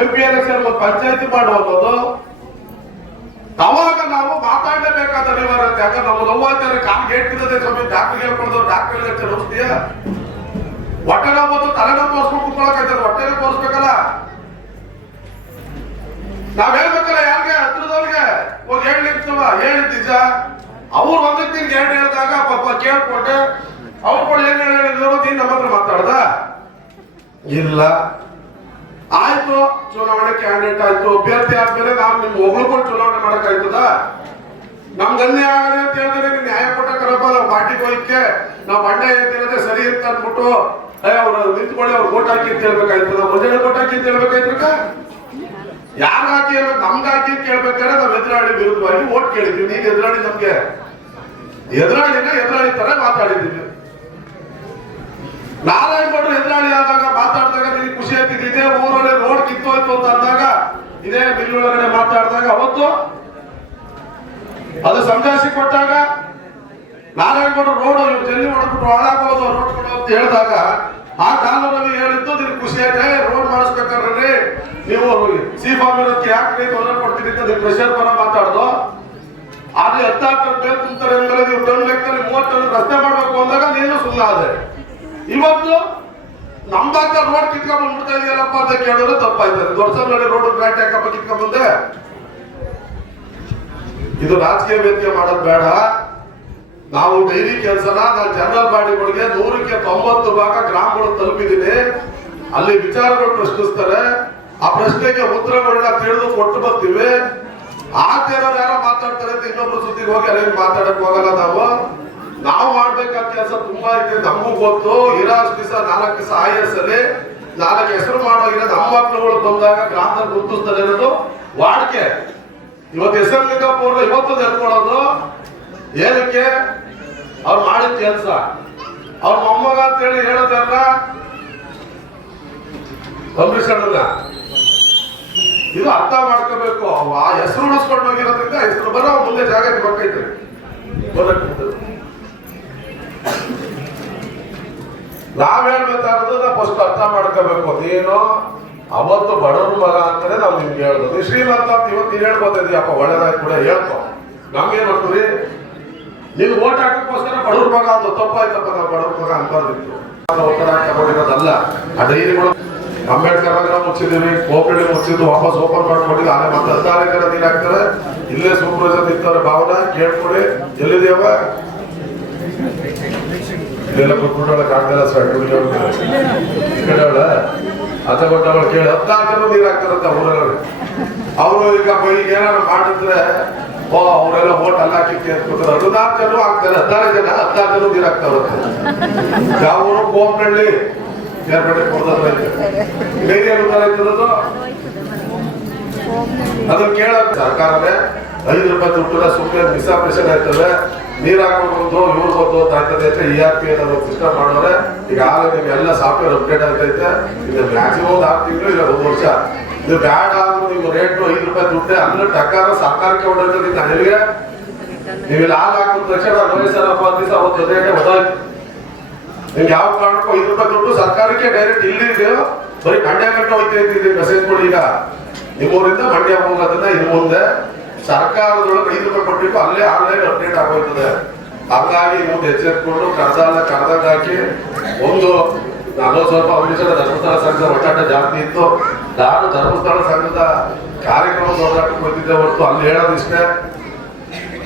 ಎಂ ಪಿ ಎಲೆಕ್ಷನ್ ಪಂಚಾಯತಿ ಪಂಚಾಯತಿ ಹೋಗೋದು ನಾವು ಮಾತಾಡಲೇಬೇಕಾದ ಅನಿವಾರ್ಯತೆ ಯಾಕಂದ್ರೆ ನಮ್ಮ ನೋವಾಚಾರ ಕಾಲ್ ಗೇಟ್ತಿದ್ದದೆ ಸ್ವಾಮಿ ಡಾಕ್ಟರ್ ಹೇಳ್ಕೊಂಡು ಡಾಕ್ಟರ್ ಲೆಕ್ಚರ್ ಹೋಗ್ತೀಯ ಹೊಟ್ಟೆ ನೋವು ಬಂದು ತಲೆನೋವು ತೋರಿಸ್ಕೊಂಡು ಕುತ್ಕೊಳಕಾಯ್ತದೆ ಹೊಟ್ಟೆ ನೋವು ತೋರಿಸ್ಬೇಕಲ್ಲ? ನಾವ್ ಹೇಳ್ಬೇಕಲ್ಲ ಯಾರಿಗೆ? ಹತ್ರದವ್ರಿಗೆ. ಹೋಗಿ ಹೇಳಿರ್ತವ ಹೇಳಿದ್ ನಿಜ. ಅವ್ರು ಒಂದಕ್ಕೆ ನಿನ್ಗೆ ಎರಡು ಹೇಳಿದಾಗ ಪಾಪ ಕೇಳ್ಕೊಟ್ಟೆ ಅವ್ರುಗಳು ಏನ್ ಹೇಳಿದ್ರು? ನೀನ್ ನಮ್ಮ ಹತ್ರ ಮಾತಾಡ್ದ? ಇಲ್ಲ. ಚುನಾವಣೆ ಕ್ಯಾಂಡಿಡೇಟ್ ಆಯ್ತು, ಅಭ್ಯರ್ಥಿ ಆದ್ಮೇಲೆ ನಾವು ನಿಮ್ ಹೊಗಳ್ಕೊಂಡು ಚುನಾವಣೆ ಮಾಡಕ್ ಆಯ್ತದ? ನಮ್ಗೆ ಅನ್ಯಾಯ ಆಗದೆ ಅಂತ ಹೇಳಿದ್ರೆ ನ್ಯಾಯ ಕೊಟ್ಟಕ್ಕರಪ್ಪ ನಾವು ಪಾರ್ಟಿಗೆ ಹೋಯ್ಕೆ ನಾವು ಬಂಡೆ ಹೇಳಿದ್ರೆ ಸರಿ ಅಂತ ಅಂದ್ಬಿಟ್ಟು ಅಯ್ಯ ಅವ್ರು ನಿಂತ್ಕೊಳ್ಳಿ, ಅವ್ರು ಓಟ್ ಹಾಕಿ ಅಂತ ಹೇಳ್ಬೇಕಾಯ್ತದ? ಮುಂಜಾನೆ ಓಟ್ ಹಾಕಿ ಅಂತ ಹೇಳ್ಬೇಕಾಯ್ತಕ್ಕ ಯಾರು ಹಾಕಿ ಅಂದ್ರೆ ನಮ್ಗೆ ಹಾಕಿ ಅಂತ ಹೇಳ್ಬೇಕಾದ್ರೆ ನಾವು ಎದುರಾಳಿ ವಿರುದ್ಧವಾಗಿ ಓಟ್ ಕೇಳಿದ್ವಿ. ನೀನ್ ಎದುರಾಳಿ ನಮ್ಗೆ? ಎದುರಾಳಿನ ಎದುರಾಳಿ ತರ ಮಾತಾಡಿದ್ದೀವಿ. ನಾರಾಯಣ ಭಟ್ರು ಎದುರಾಳಿ ಆದಾಗ ಮಾತಾಡಿದಾಗ ನಿನಗೆ ಖುಷಿ ಆಗ್ತಿತ್ತು ಇದೇ ಊರಲ್ಲಿ ರೋಡ್ ಕಿತ್ತೋಯ್ತು ಅಂತ ಅಂದಾಗ, ಇದೇ ಬಿಲ್ ಒಳಗಡೆ ಮಾತಾಡಿದಾಗ ಅವತ್ತು ಅದು ಸಂಜಾಸಿ ಕೊಟ್ಟಾಗ ನಾರಾಯಣ ಭಟ್ರು ರೋಡ್ ಜಲ್ಲಿ ಹೊಡೆದ್ಬಿಟ್ಟು ಹಾಳಾಗೋದು ಕೊಡೋ ಅಂತ ಹೇಳಿದಾಗ ಆ ಕಾಲದಲ್ಲಿ ಹೇಳಿದ್ದು ನಿನಗೆ ಖುಷಿ ಆಯ್ತು ರೋಡ್ ಮಾಡಿಸ್ಬೇಕಾದ್ರೆ ನೀವು ಸಿ ಫಾರ್ಮ್ ಇರೋಕ್ಕೆ ಯಾಕೆ ತೊಂದರೆ ಕೊಡ್ತೀರಿ ಅಂತ ನೀವು ಪ್ರೆಷರ್ ಬರ ಮಾತಾಡ್ದು. ಆದ್ರೆ ಹತ್ತಾರು ಟನ್ ಬೇರೆ ಅಂದ್ಮೇಲೆ ನೀವು ಟನ್ ಲೆಕ್ಕದಲ್ಲಿ ಮೂವತ್ತು ರಸ್ತೆ ಮಾಡಬೇಕು ಅಂದಾಗ ನೀನು ಸುಳ್ಳಾದೆ. ಇವತ್ತು ನಮ್ದಾಗ ರೋಡ್ ಕಿತ್ಕೊಂಡ್ ಬಂದ್ಬಿಡ್ತಾ ಇದೆಯಲ್ಲಪ್ಪ ಅಂತ ಕೇಳಿದ್ರೆ ತಪ್ಪಾಯ್ತದೆ. ದೊಡ್ಡ ರೋಡ್ ಗ್ರಾಂಟ್ ಯಾಕಪ್ಪ ಕಿತ್ಕೊಂಡ್ ಬಂದೆ? ಇದು ರಾಜಕೀಯ ವೇದಿಕೆ ಮಾಡೋದು ಬೇಡ. ನಾವು ಡೈರಿ ಕೆಲಸನ ನಾನು ಜನರಲ್ ಬಾಡಿಗಳಿಗೆ ನೂರಕ್ಕೆ ತೊಂಬತ್ತು ಭಾಗ ಗ್ರಾಮಗಳು ತಲುಪಿದ್ದೀನಿ. ಅಲ್ಲಿ ವಿಚಾರಗಳು ಪ್ರಶ್ನಿಸ್ತಾರೆ. ಆ ಪ್ರಶ್ನೆಗೆ ಉತ್ತರಗಳನ್ನ ತಿಳಿದು ಕೊಟ್ಟು ಬರ್ತೀವಿ. ಆಗ್ತಿರೋರು ಯಾರೋ ಮಾತಾಡ್ತಾರೆ ಅಂತ ಇನ್ನೊಬ್ರು ಸುದ್ದಿಗೆ ಹೋಗಿ ಅಲ್ಲಿ ಮಾತಾಡಕ್ ಹೋಗಲ್ಲ ನಾವು? ನಾವು ಮಾಡ್ಬೇಕಾದ ಕೆಲಸ ತುಂಬಾ ಇದೆ. ನಮಗೂ ಗೊತ್ತು. ಇರೋ ಅಷ್ಟು ದಿವಸ ನಾಲ್ಕು ದಿವಸ ಆಯಸ್ ಅಲ್ಲಿ ನಾಲ್ಕು ಹೆಸರು ಮಾಡೋ ನಮ್ಮ ಮಕ್ಕಳುಗಳು ಬಂದಾಗ ಗ್ರಾಮದ ಗುರುತಿಸ್ತಾರೆ ಅನ್ನೋದು ವಾಡಿಕೆ. ಇವತ್ತು ಹೆಸರು ಲಿಂಗಪ್ಪವ್ರನ್ನ ಇವತ್ತು ನೆನ್ಕೊಳ್ಳೋದು. ಏನಕ್ಕೆ? ಅವ್ರು ಮಾಡಿದ ಕೆಲಸ. ಅವ್ರ ಮೊಮ್ಮಗ ಅಂತೇಳಿ ಹೇಳೋದಲ್ಲ ಕಂಪ್ಲೀಷನ್ ಇದು ಅರ್ಥ ಮಾಡ್ಕೋಬೇಕು. ಆ ಹೆಸರು ಉಳಿಸ್ಕೊಂಡು ಹೋಗಿರೋದ್ರಿಂದ ಹೆಸರು ಬರೋ ಮುಂದೆ ಜಾಗ ಬರ್ಕೈತೆ ನಾವ್ ಹೇಳ್ಬೇಕಾದ್ರೆ ಫಸ್ಟ್ ಅರ್ಥ ಮಾಡ್ಕೋಬೇಕು. ನೀನು ಅವತ್ತು ಬಡವ್ರ ಮಗ ಅಂತಾನೆ ನಾವು ನಿಮ್ಗೆ ಹೇಳ್ಬೋದು. ಶ್ರೀಮಂತ ಅಂತ ಇವತ್ತು ನೀನ್ ಹೇಳ್ಬೋದಿದ್ಯಪ್ಪ ಒಳ್ಳೇದಾಗಿ ಕೂಡ ಹೇಳ್ಕೊ. ನಮ್ಗೇನ್ ಮಾಡ್ತೀವಿ ನೀನು ಓಟ್ ಹಾಕಕ್ಕೋಸ್ಕರ ಬಡವ್ರ ಮಗ ಅಂತ ತಪ್ಪಾಯ್ತಪ್ಪ, ನಾವು ಬಡವ್ರ ಮಗ ಅಂತ ಒತ್ತಡ ತಗೊಂಡಿರೋದಲ್ಲ ಆ ಡೈರಿಗಳು ಅಂಬೇಡ್ಕರ್ ನಗರ ಮುಚ್ಚಿದೀವಿ ಕೋಪಳ್ಳಿ ಮುಚ್ಚಿದ್ದು, ವಾಪಸ್ ಓಪನ್ ಮಾಡ್ಕೊಂಡಿಲ್ಲ ಆಮೇಲೆ ಮತ್ತೆ ಹದಿನಾರಕರ ದಿನ ಆಗ್ತಾರೆ ಇಲ್ಲೇ ಸೂಪರ್ವೈಸರ್ ಇರ್ತಾರೆ, ಭಾವನೆ, ಕೇಳ್ಕೊಡಿ. ಎಲ್ಲಿದೆಯವ ಇದೆಲ್ಲ ಕೊಟ್ಬಿಟ್ಟೊಳಗೆ ಆಗ್ತಿಲ್ಲ ಸರ್ ಕೇಳೋಳ ಅದ ಕೊಟ್ಟವಳು ಕೇಳಿ. ಜನ ನೀರು ಹಾಕ್ತಾರಂತ ಊರಲ್ಲಿ. ಅವರು ಈಗ ಈಗ ಏನಾರು ಮಾಡಿದ್ರೆ, ಓ, ಅವರೆಲ್ಲ ಓಟ್ ಅಲ್ಲ ಹಾಕಿ ಅಂದ್ಬಿಟ್ರೆ ಹದಿನಾರು ಜನ ಹಾಕ್ತಾರೆ. ಹದಿನಾರು ಜನ ಹದಿನಾರು ಜನ ನೀರು ಹಾಕ್ತಾರಂತೆ. ಯಾವ ಊರು ಕೊಡ್ದತ್ರ ಐತೆ ಬೇರೆ ಅನುದಾನ ಐತದದು ಅದನ್ನ ಕೇಳ ಸರ್ಕಾರವೇ ಐದು ರೂಪಾಯಿ ದುಡ್ಡು ಸುಮ್ಮನೆ ಮಿಸ್ಆಪರೇಷನ್ ಆಯ್ತದೆ ನೀರ್ ಹಾಕೊಂಡು ಇವ್ರು ಬಂದು ಅಂತ ಅಂತ ಇ ಆರ್ ಪಿ ಅನ್ನೋದು ಸಿಸ್ಟಮ್ ಮಾಡೋರೆ. ಈಗ ಆಗ ಎಲ್ಲ ಸಾಫ್ಟ್ವೇರ್ ಅಪ್ಡೇಟ್ ಆಗ್ತೈತೆ. ಇದು ಮ್ಯಾಕ್ಸಿಮಮ್ ಆರು ತಿಂಗಳು ಇಲ್ಲ ಒಂದು ವರ್ಷ. ಇದು ಬ್ಯಾಡ್ ಆದ್ರೂ ನೀವು ರೇಟ್ ಐದು ರೂಪಾಯಿ ದುಡ್ಡೆ ಅಂದ್ರೆ ಟಕಾರ ಸರ್ಕಾರಕ್ಕೆ ಹೊಡೆದ್ರೆ ನನಗೆ ನೀವು ಇಲ್ಲಿ ಹಾಲು ಹಾಕಿದ ತಕ್ಷಣ ನೋಡಿ ಸರ್ ದಿವಸ ಅವ್ರ ರೇಟ್ ಹೊದಾಯ್ತು. ನಿಮ್ಗೆ ಯಾವ ಕಾರಣಕ್ಕೂ ಐದು ರೂಪಾಯಿ ದುಡ್ಡು ಸರ್ಕಾರಕ್ಕೆ ಡೈರೆಕ್ಟ್ ಇಲ್ಲಿ ಇದೆ. ಬರೀ ಮಂಡ್ಯ ಗಂಟೆ ಹೋಯ್ತೈತಿ ಇದ್ದೀವಿ ಮೆಸೇಜ್ ಕೊಡಿ ಈಗ. ನಿಮ್ಮೂರಿಂದ ಮಂಡ್ಯ ಹೋಗೋದನ್ನ ಇನ್ನು ಮುಂದೆ ಸರ್ಕಾರದೊಳಗೆ ಐದು ರೂಪಾಯಿ ಕೊಟ್ಟಿದ್ದು ಅಲ್ಲೇ ಆನ್ಲೈನ್ ಅಪ್ಡೇಟ್ ಆಗೋಯ್ತದೆ. ಹಾಗಾಗಿ ಒಂದು ಎಚ್ಚೆತ್ಕೊಂಡು ಕರ್ದಾಲ ಕರ್ದಾಗ ಹಾಕಿ ಒಂದು ನಾನು ಸ್ವಲ್ಪ ಅಂಬಿಷದ ಧರ್ಮಸ್ಥಳ ಸಂಘದ ಒಟ್ಟಾಟ ಜಾಸ್ತಿ ಇತ್ತು. ನಾನು ಧರ್ಮಸ್ಥಳ ಸಂಘದ ಕಾರ್ಯಕ್ರಮ ಹೋರಾಟಕ್ಕೆ ಹೋಗ್ತಿದ್ದೆ ಹೊರತು ಅಲ್ಲಿ ಹೇಳೋದಿಷ್ಟೇ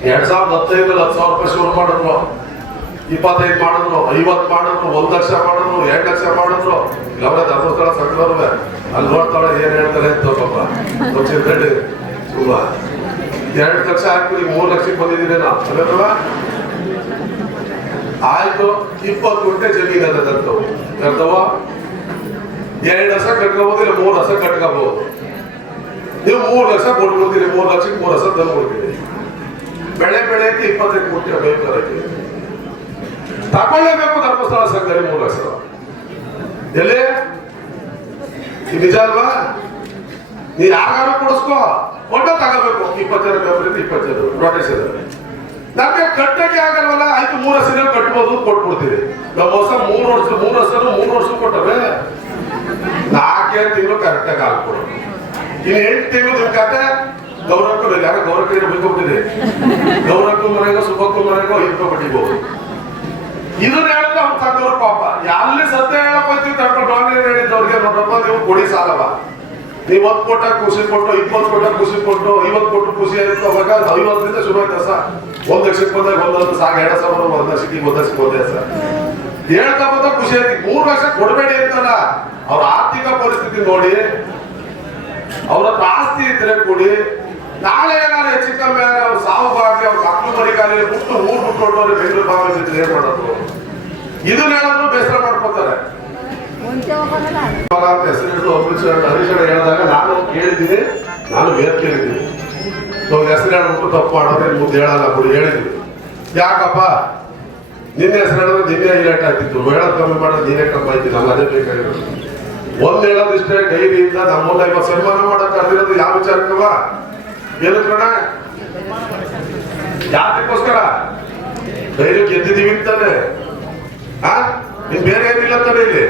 ಎರಡ್ ಸಾವಿರದ ಹತ್ತೈದಲ್ಲಿ ಹತ್ತು ಸಾವಿರ ರೂಪಾಯಿ ಶುರು ಮಾಡಿದ್ರು. ಇಪ್ಪತ್ತೈದು ಮಾಡಿದ್ರು, ಐವತ್ತು ಮಾಡಿದ್ರು, ಒಂದ್ ಲಕ್ಷ ಮಾಡಿದ್ರು, ಎರಡು ಲಕ್ಷ ಮಾಡಿದ್ರು. ಅವರ ಧರ್ಮಸ್ಥಳ ಸಂಘದವ್ರೆ ಅಲ್ಲಿ ನೋಡ್ತಾಳೆ ಏನ್ ಹೇಳ್ತಾರೆ ಅಂತ ಪಾಪ ಚಿಂತೆ ತುಂಬಾ ಎರಡು ಲಕ್ಷ ಹಾಕ್ಬಿಡಿ, ಮೂರ್ ಲಕ್ಷಕ್ಕೆ ಬಂದಿದ್ದೀನಿ ನಾವು. ಅಲ್ಲಲ್ವಾ ಆಯ್ತು, ಇಪ್ಪತ್ತು ಗುಂಟೆ ಜಮೀನ್ ಅರ್ಥವ? ಎರಡು ಲಕ್ಷ ಕಟ್ಕೋಬಹುದು ಇಲ್ಲ ಮೂರು ಲಕ್ಷ ಕಟ್ಕೋಬಹುದು ನೀವು ಮೂರು ಲಕ್ಷ ಕೊಟ್ಕೊಡ್ತೀರಿ ಮೂರು ಲಕ್ಷಕ್ಕೆ ಮೂರು ಲಕ್ಷ ತಂದು ಕೊಡ್ತೀರಿ ಬೆಳೆ ಬೆಳೆಯಕ್ಕೆ ಇಪ್ಪತ್ತೈದು ಕೋಟಿ ಬೇಕಾದ್ರೆ ತಗೊಳ್ಳೇಬೇಕು ಧರ್ಮಸ್ಥಳ ಸಂಘದಲ್ಲಿ ಮೂರು ಲಕ್ಷ. ಎಲ್ಲಿ? ನಿಜ ಅಲ್ವಾ? ನೀ ಯಾರು ಕೊಡಿಸ್ಕೋ. ಕೊಟ್ಟ ತಗೋಬೇಕು ಇಪ್ಪತ್ತು ಜನ ಮೆಂಬರಿಂದ ಇಪ್ಪತ್ತು ಜನ ರೊಟೇಷನ್ ನಮ್ಗೆ ಕಟ್ಟಕ್ಕೆ ಆಗಲ್ವಲ್ಲ? ಆಯ್ತು, ಮೂರು ವರ್ಷ ಕಟ್ಬೋದು, ಕೊಟ್ಬಿಡ್ತೀವಿ. ನಮ್ಮ ಹೊಸ ಮೂರು ವರ್ಷ ಮೂರು ವರ್ಷ ಮೂರು ವರ್ಷ ಕೊಟ್ಟವೆ ನಾಲ್ಕೇ ತಿಂಗಳು ಕರೆಕ್ಟಾಗಿ ಹಾಕ್ಕೊಡು ಇನ್ನು ಎಂಟು ತಿಂಗಳು ಕತೆ ಗೌರವಕ್ಕೂ ಯಾರೋ ಗೌರವಕ್ಕೆ ಬಿಟ್ಕೊಬಿಟ್ಟಿದೆ. ಗೌರವಕ್ಕೂ ಮನೆಗೋ, ಸುಬ್ಬಕ್ಕೂ ಮನೆಗೋ ಇಟ್ಕೊಬಿಟ್ಟಿಬೋದು ಇದನ್ನ ಹೇಳಿದ್ರೆ ಅವ್ನು ತಂದವ್ರು ಪಾಪ. ಎಲ್ಲಿ ಸತ್ಯ ಹೇಳಕ್ ಹೋಗ್ತೀವಿ ಆನ್ಲೈನ್ ಹೇಳಿದ್ದವ್ರಿಗೆ ನೋಡಪ್ಪ ನೀವು ಕೊಡಿ ಸಾಲವ. ನೀವು ಒಂದ್ ಖುಷಿ ಕೊಟ್ಟು, ಇಪ್ಪತ್ತು ಕೊಟ್ಟ ಖುಷಿ ಕೊಟ್ಟು, ಐವತ್ತು ಕೊಟ್ಟು ಖುಷಿ ಆಯ್ತು ಅವಾಗ ಐವತ್ತರಿಂದ ಶುರು ಆಯ್ತಾ ಸರ್? ಒಂದ್ ಲಕ್ಷಕ್ಕೆ ಬಂದಾಗ ಒಂದೊಂದು ಸಾಗ ಎರಡು ಸಾವಿರ ಒಂದ್ ಲಕ್ಷಕ್ಕೆ ಒಂದ್ ಲಕ್ಷಕ್ಕೆ ಹೋದೆ ಸರ್. ಹೇಳ್ತಾ ಬಂದ ಖುಷಿ ಆಯ್ತು. ಮೂರು ಲಕ್ಷ ಕೊಡಬೇಡಿ ಅಂತಲ್ಲ. ಅವ್ರ ಆರ್ಥಿಕ ಪರಿಸ್ಥಿತಿ ನೋಡಿ. ಅವ್ರ ಆಸ್ತಿ ಇದ್ರೆ ಕೊಡಿ. ನಾಳೆ ಏನಾದ್ರು ಹೆಚ್ಚು ಕಮ್ಮಿ ಅವ್ರು ಸಾವು ಬಾಗಿ, ಅವ್ರ ಮಕ್ಕಳು ಮರಿಗಾಲಿ ಮುಟ್ಟು ಬಿಟ್ಟು ಹೊರಟವ್ರೆ ಬೆಂಗಳೂರು ಭಾಗದಲ್ಲಿ ಏನ್ ಮಾಡೋದು? ಇದನ್ನ ಹೇಳಿದ್ರು ಬೇಸರ ಮಾಡ್ಕೋತಾರೆ. ಹೆಸರಿಟ್ಟು ಹರೀಶ್ ಹರೀಶ್ ಹೇಳಿದಾಗ ನಾನು ಕೇಳಿದ್ದೀನಿ ನಾನು ಬೇರೆ ಕೇಳಿದ್ದೀನಿ ಹೆಸರು ಹೇಳ್ಬಿಟ್ಟು ತಪ್ಪು ಮಾಡೋದ್ರೆ ಮುಂದೆ ಹೇಳಲ್ಲ ಯಾಕಪ್ಪ? ನಿನ್ನ ಹೆಸರು ಹೇಳಿದ್ರೆ ನಿನ್ನೆ ಹೈಲೈಟ್ ಆಗ್ತಿತ್ತು. ಹೇಳೋದು ಕಮ್ಮಿ ಮಾಡೋದು ನೀನೇ ಕಮ್ಮಿ ಆಯ್ತು. ನಮ್ಗೆ ಅದೇ ಬೇಕಾಗಿರೋದು. ಒಂದು ಹೇಳೋದಿಷ್ಟೇ ಡೈರಿಯಿಂದ ನಮ್ಮನ್ನ ಇವತ್ತು ಸನ್ಮಾನ ಮಾಡೋಕೆ ಕರೆದಿರೋದು ಯಾವ ವಿಚಾರಕ್ಕವ? ಏನಕ್ಕಣ ಯಾತಕ್ಕೋಸ್ಕರ ಡೈರಿ ಗೆದ್ದಿದ್ದೀವಿ ಅಂತಾನೆ. ಆ? ನಿಮ್ ಬೇರೆ ಏನಿಲ್ಲ ಅಂತಾನೆ ಇಲ್ಲಿ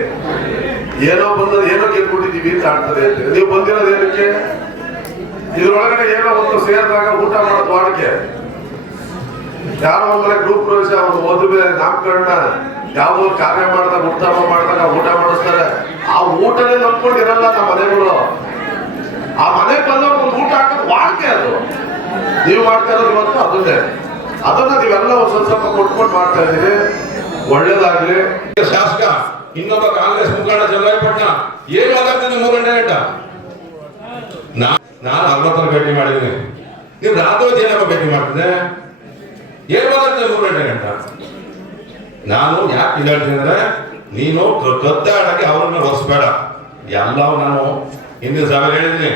ಏನೋ ಬಂದದ ಏನೋ ಗೆದ್ಬಿಟ್ಟಿದ್ದೀವಿ ಅಂತ ಆಗ್ತದೆ ಅಂತ ನೀವು ಬಂದಿರೋದು ಏನಕ್ಕೆ? ಇದ್ರೊಳಗಡೆ ಏನೋ ಒಂದು ಸೇರಿದಾಗ ಊಟ ಮಾಡೋದು ವಾಡಿಕೆ. ಯಾರೋ ಒಂದ್ರೆ ಗ್ರೂಪ್ ಪ್ರವೇಶ, ಒಂದು ಮೇಲೆ ನಾಮಕರಣ, ಯಾವುದೋ ಕಾರ್ಯ ಮಾಡಿದಾಗ ಉತ್ತಮ ಮಾಡಿದಾಗ ಊಟ ಮಾಡಿಸ್ತಾರೆ. ಆ ಊಟನೇ ನಂಬ್ಕೊಂಡಿರಲ್ಲ ನಮ್ಮ ಮನೆಗಳು. ಆ ಮನೆ ಬಂದವ್ರು ಒಂದು ಊಟ ಹಾಕೋದು ವಾಡಿಕೆ ಅದು. ನೀವು ಮಾಡ್ತಾ ಇರೋದು ಇವತ್ತು ಅದನ್ನೇ. ಅದನ್ನ ನೀವೆಲ್ಲ ಒಂದು ಸ್ವಲ್ಪ ಸ್ವಲ್ಪ ಕೊಟ್ಕೊಂಡು ಮಾಡ್ತಾ ಇದ್ದೀರಿ. ಒಳ್ಳೇದಾಗ್ಲಿ. ಶಾಸಕ, ಇನ್ನೊಬ್ಬ ಕಾಂಗ್ರೆಸ್ ಮುಖಂಡ ಚಂದ್ರಾಯಪಟ್ಟಣ ಏನ್ ಮಾತಾಡ್ತೀನಿ ಮೂರು ಗಂಟೆ ಗಂಟ ನಾನು ಅರವತ್ತರ ಭೇಟಿ ಮಾಡಿದ್ದೀನಿ. ನೀವು ರಾತ್ರಿ ಏನಪ್ಪ ಭೇಟಿ ಮಾಡ್ತಿದ್ದೆ? ಏನ್ ಮಾತಾಡ್ತೀನಿ ಮೂರು ಗಂಟೆ ಗಂಟ ನಾನು ಯಾಕೆ ಇಲ್ಲ ಹೇಳ್ತೀನಿ ಅಂದ್ರೆ, ನೀನು ಕದ್ದಾಡಕ್ಕೆ ಅವ್ರನ್ನ ಒರೆಸ್ಬೇಡ. ಎಲ್ಲ ನಾನು ಹಿಂದಿನ ಸಭೆ ಹೇಳಿದ್ದೀನಿ.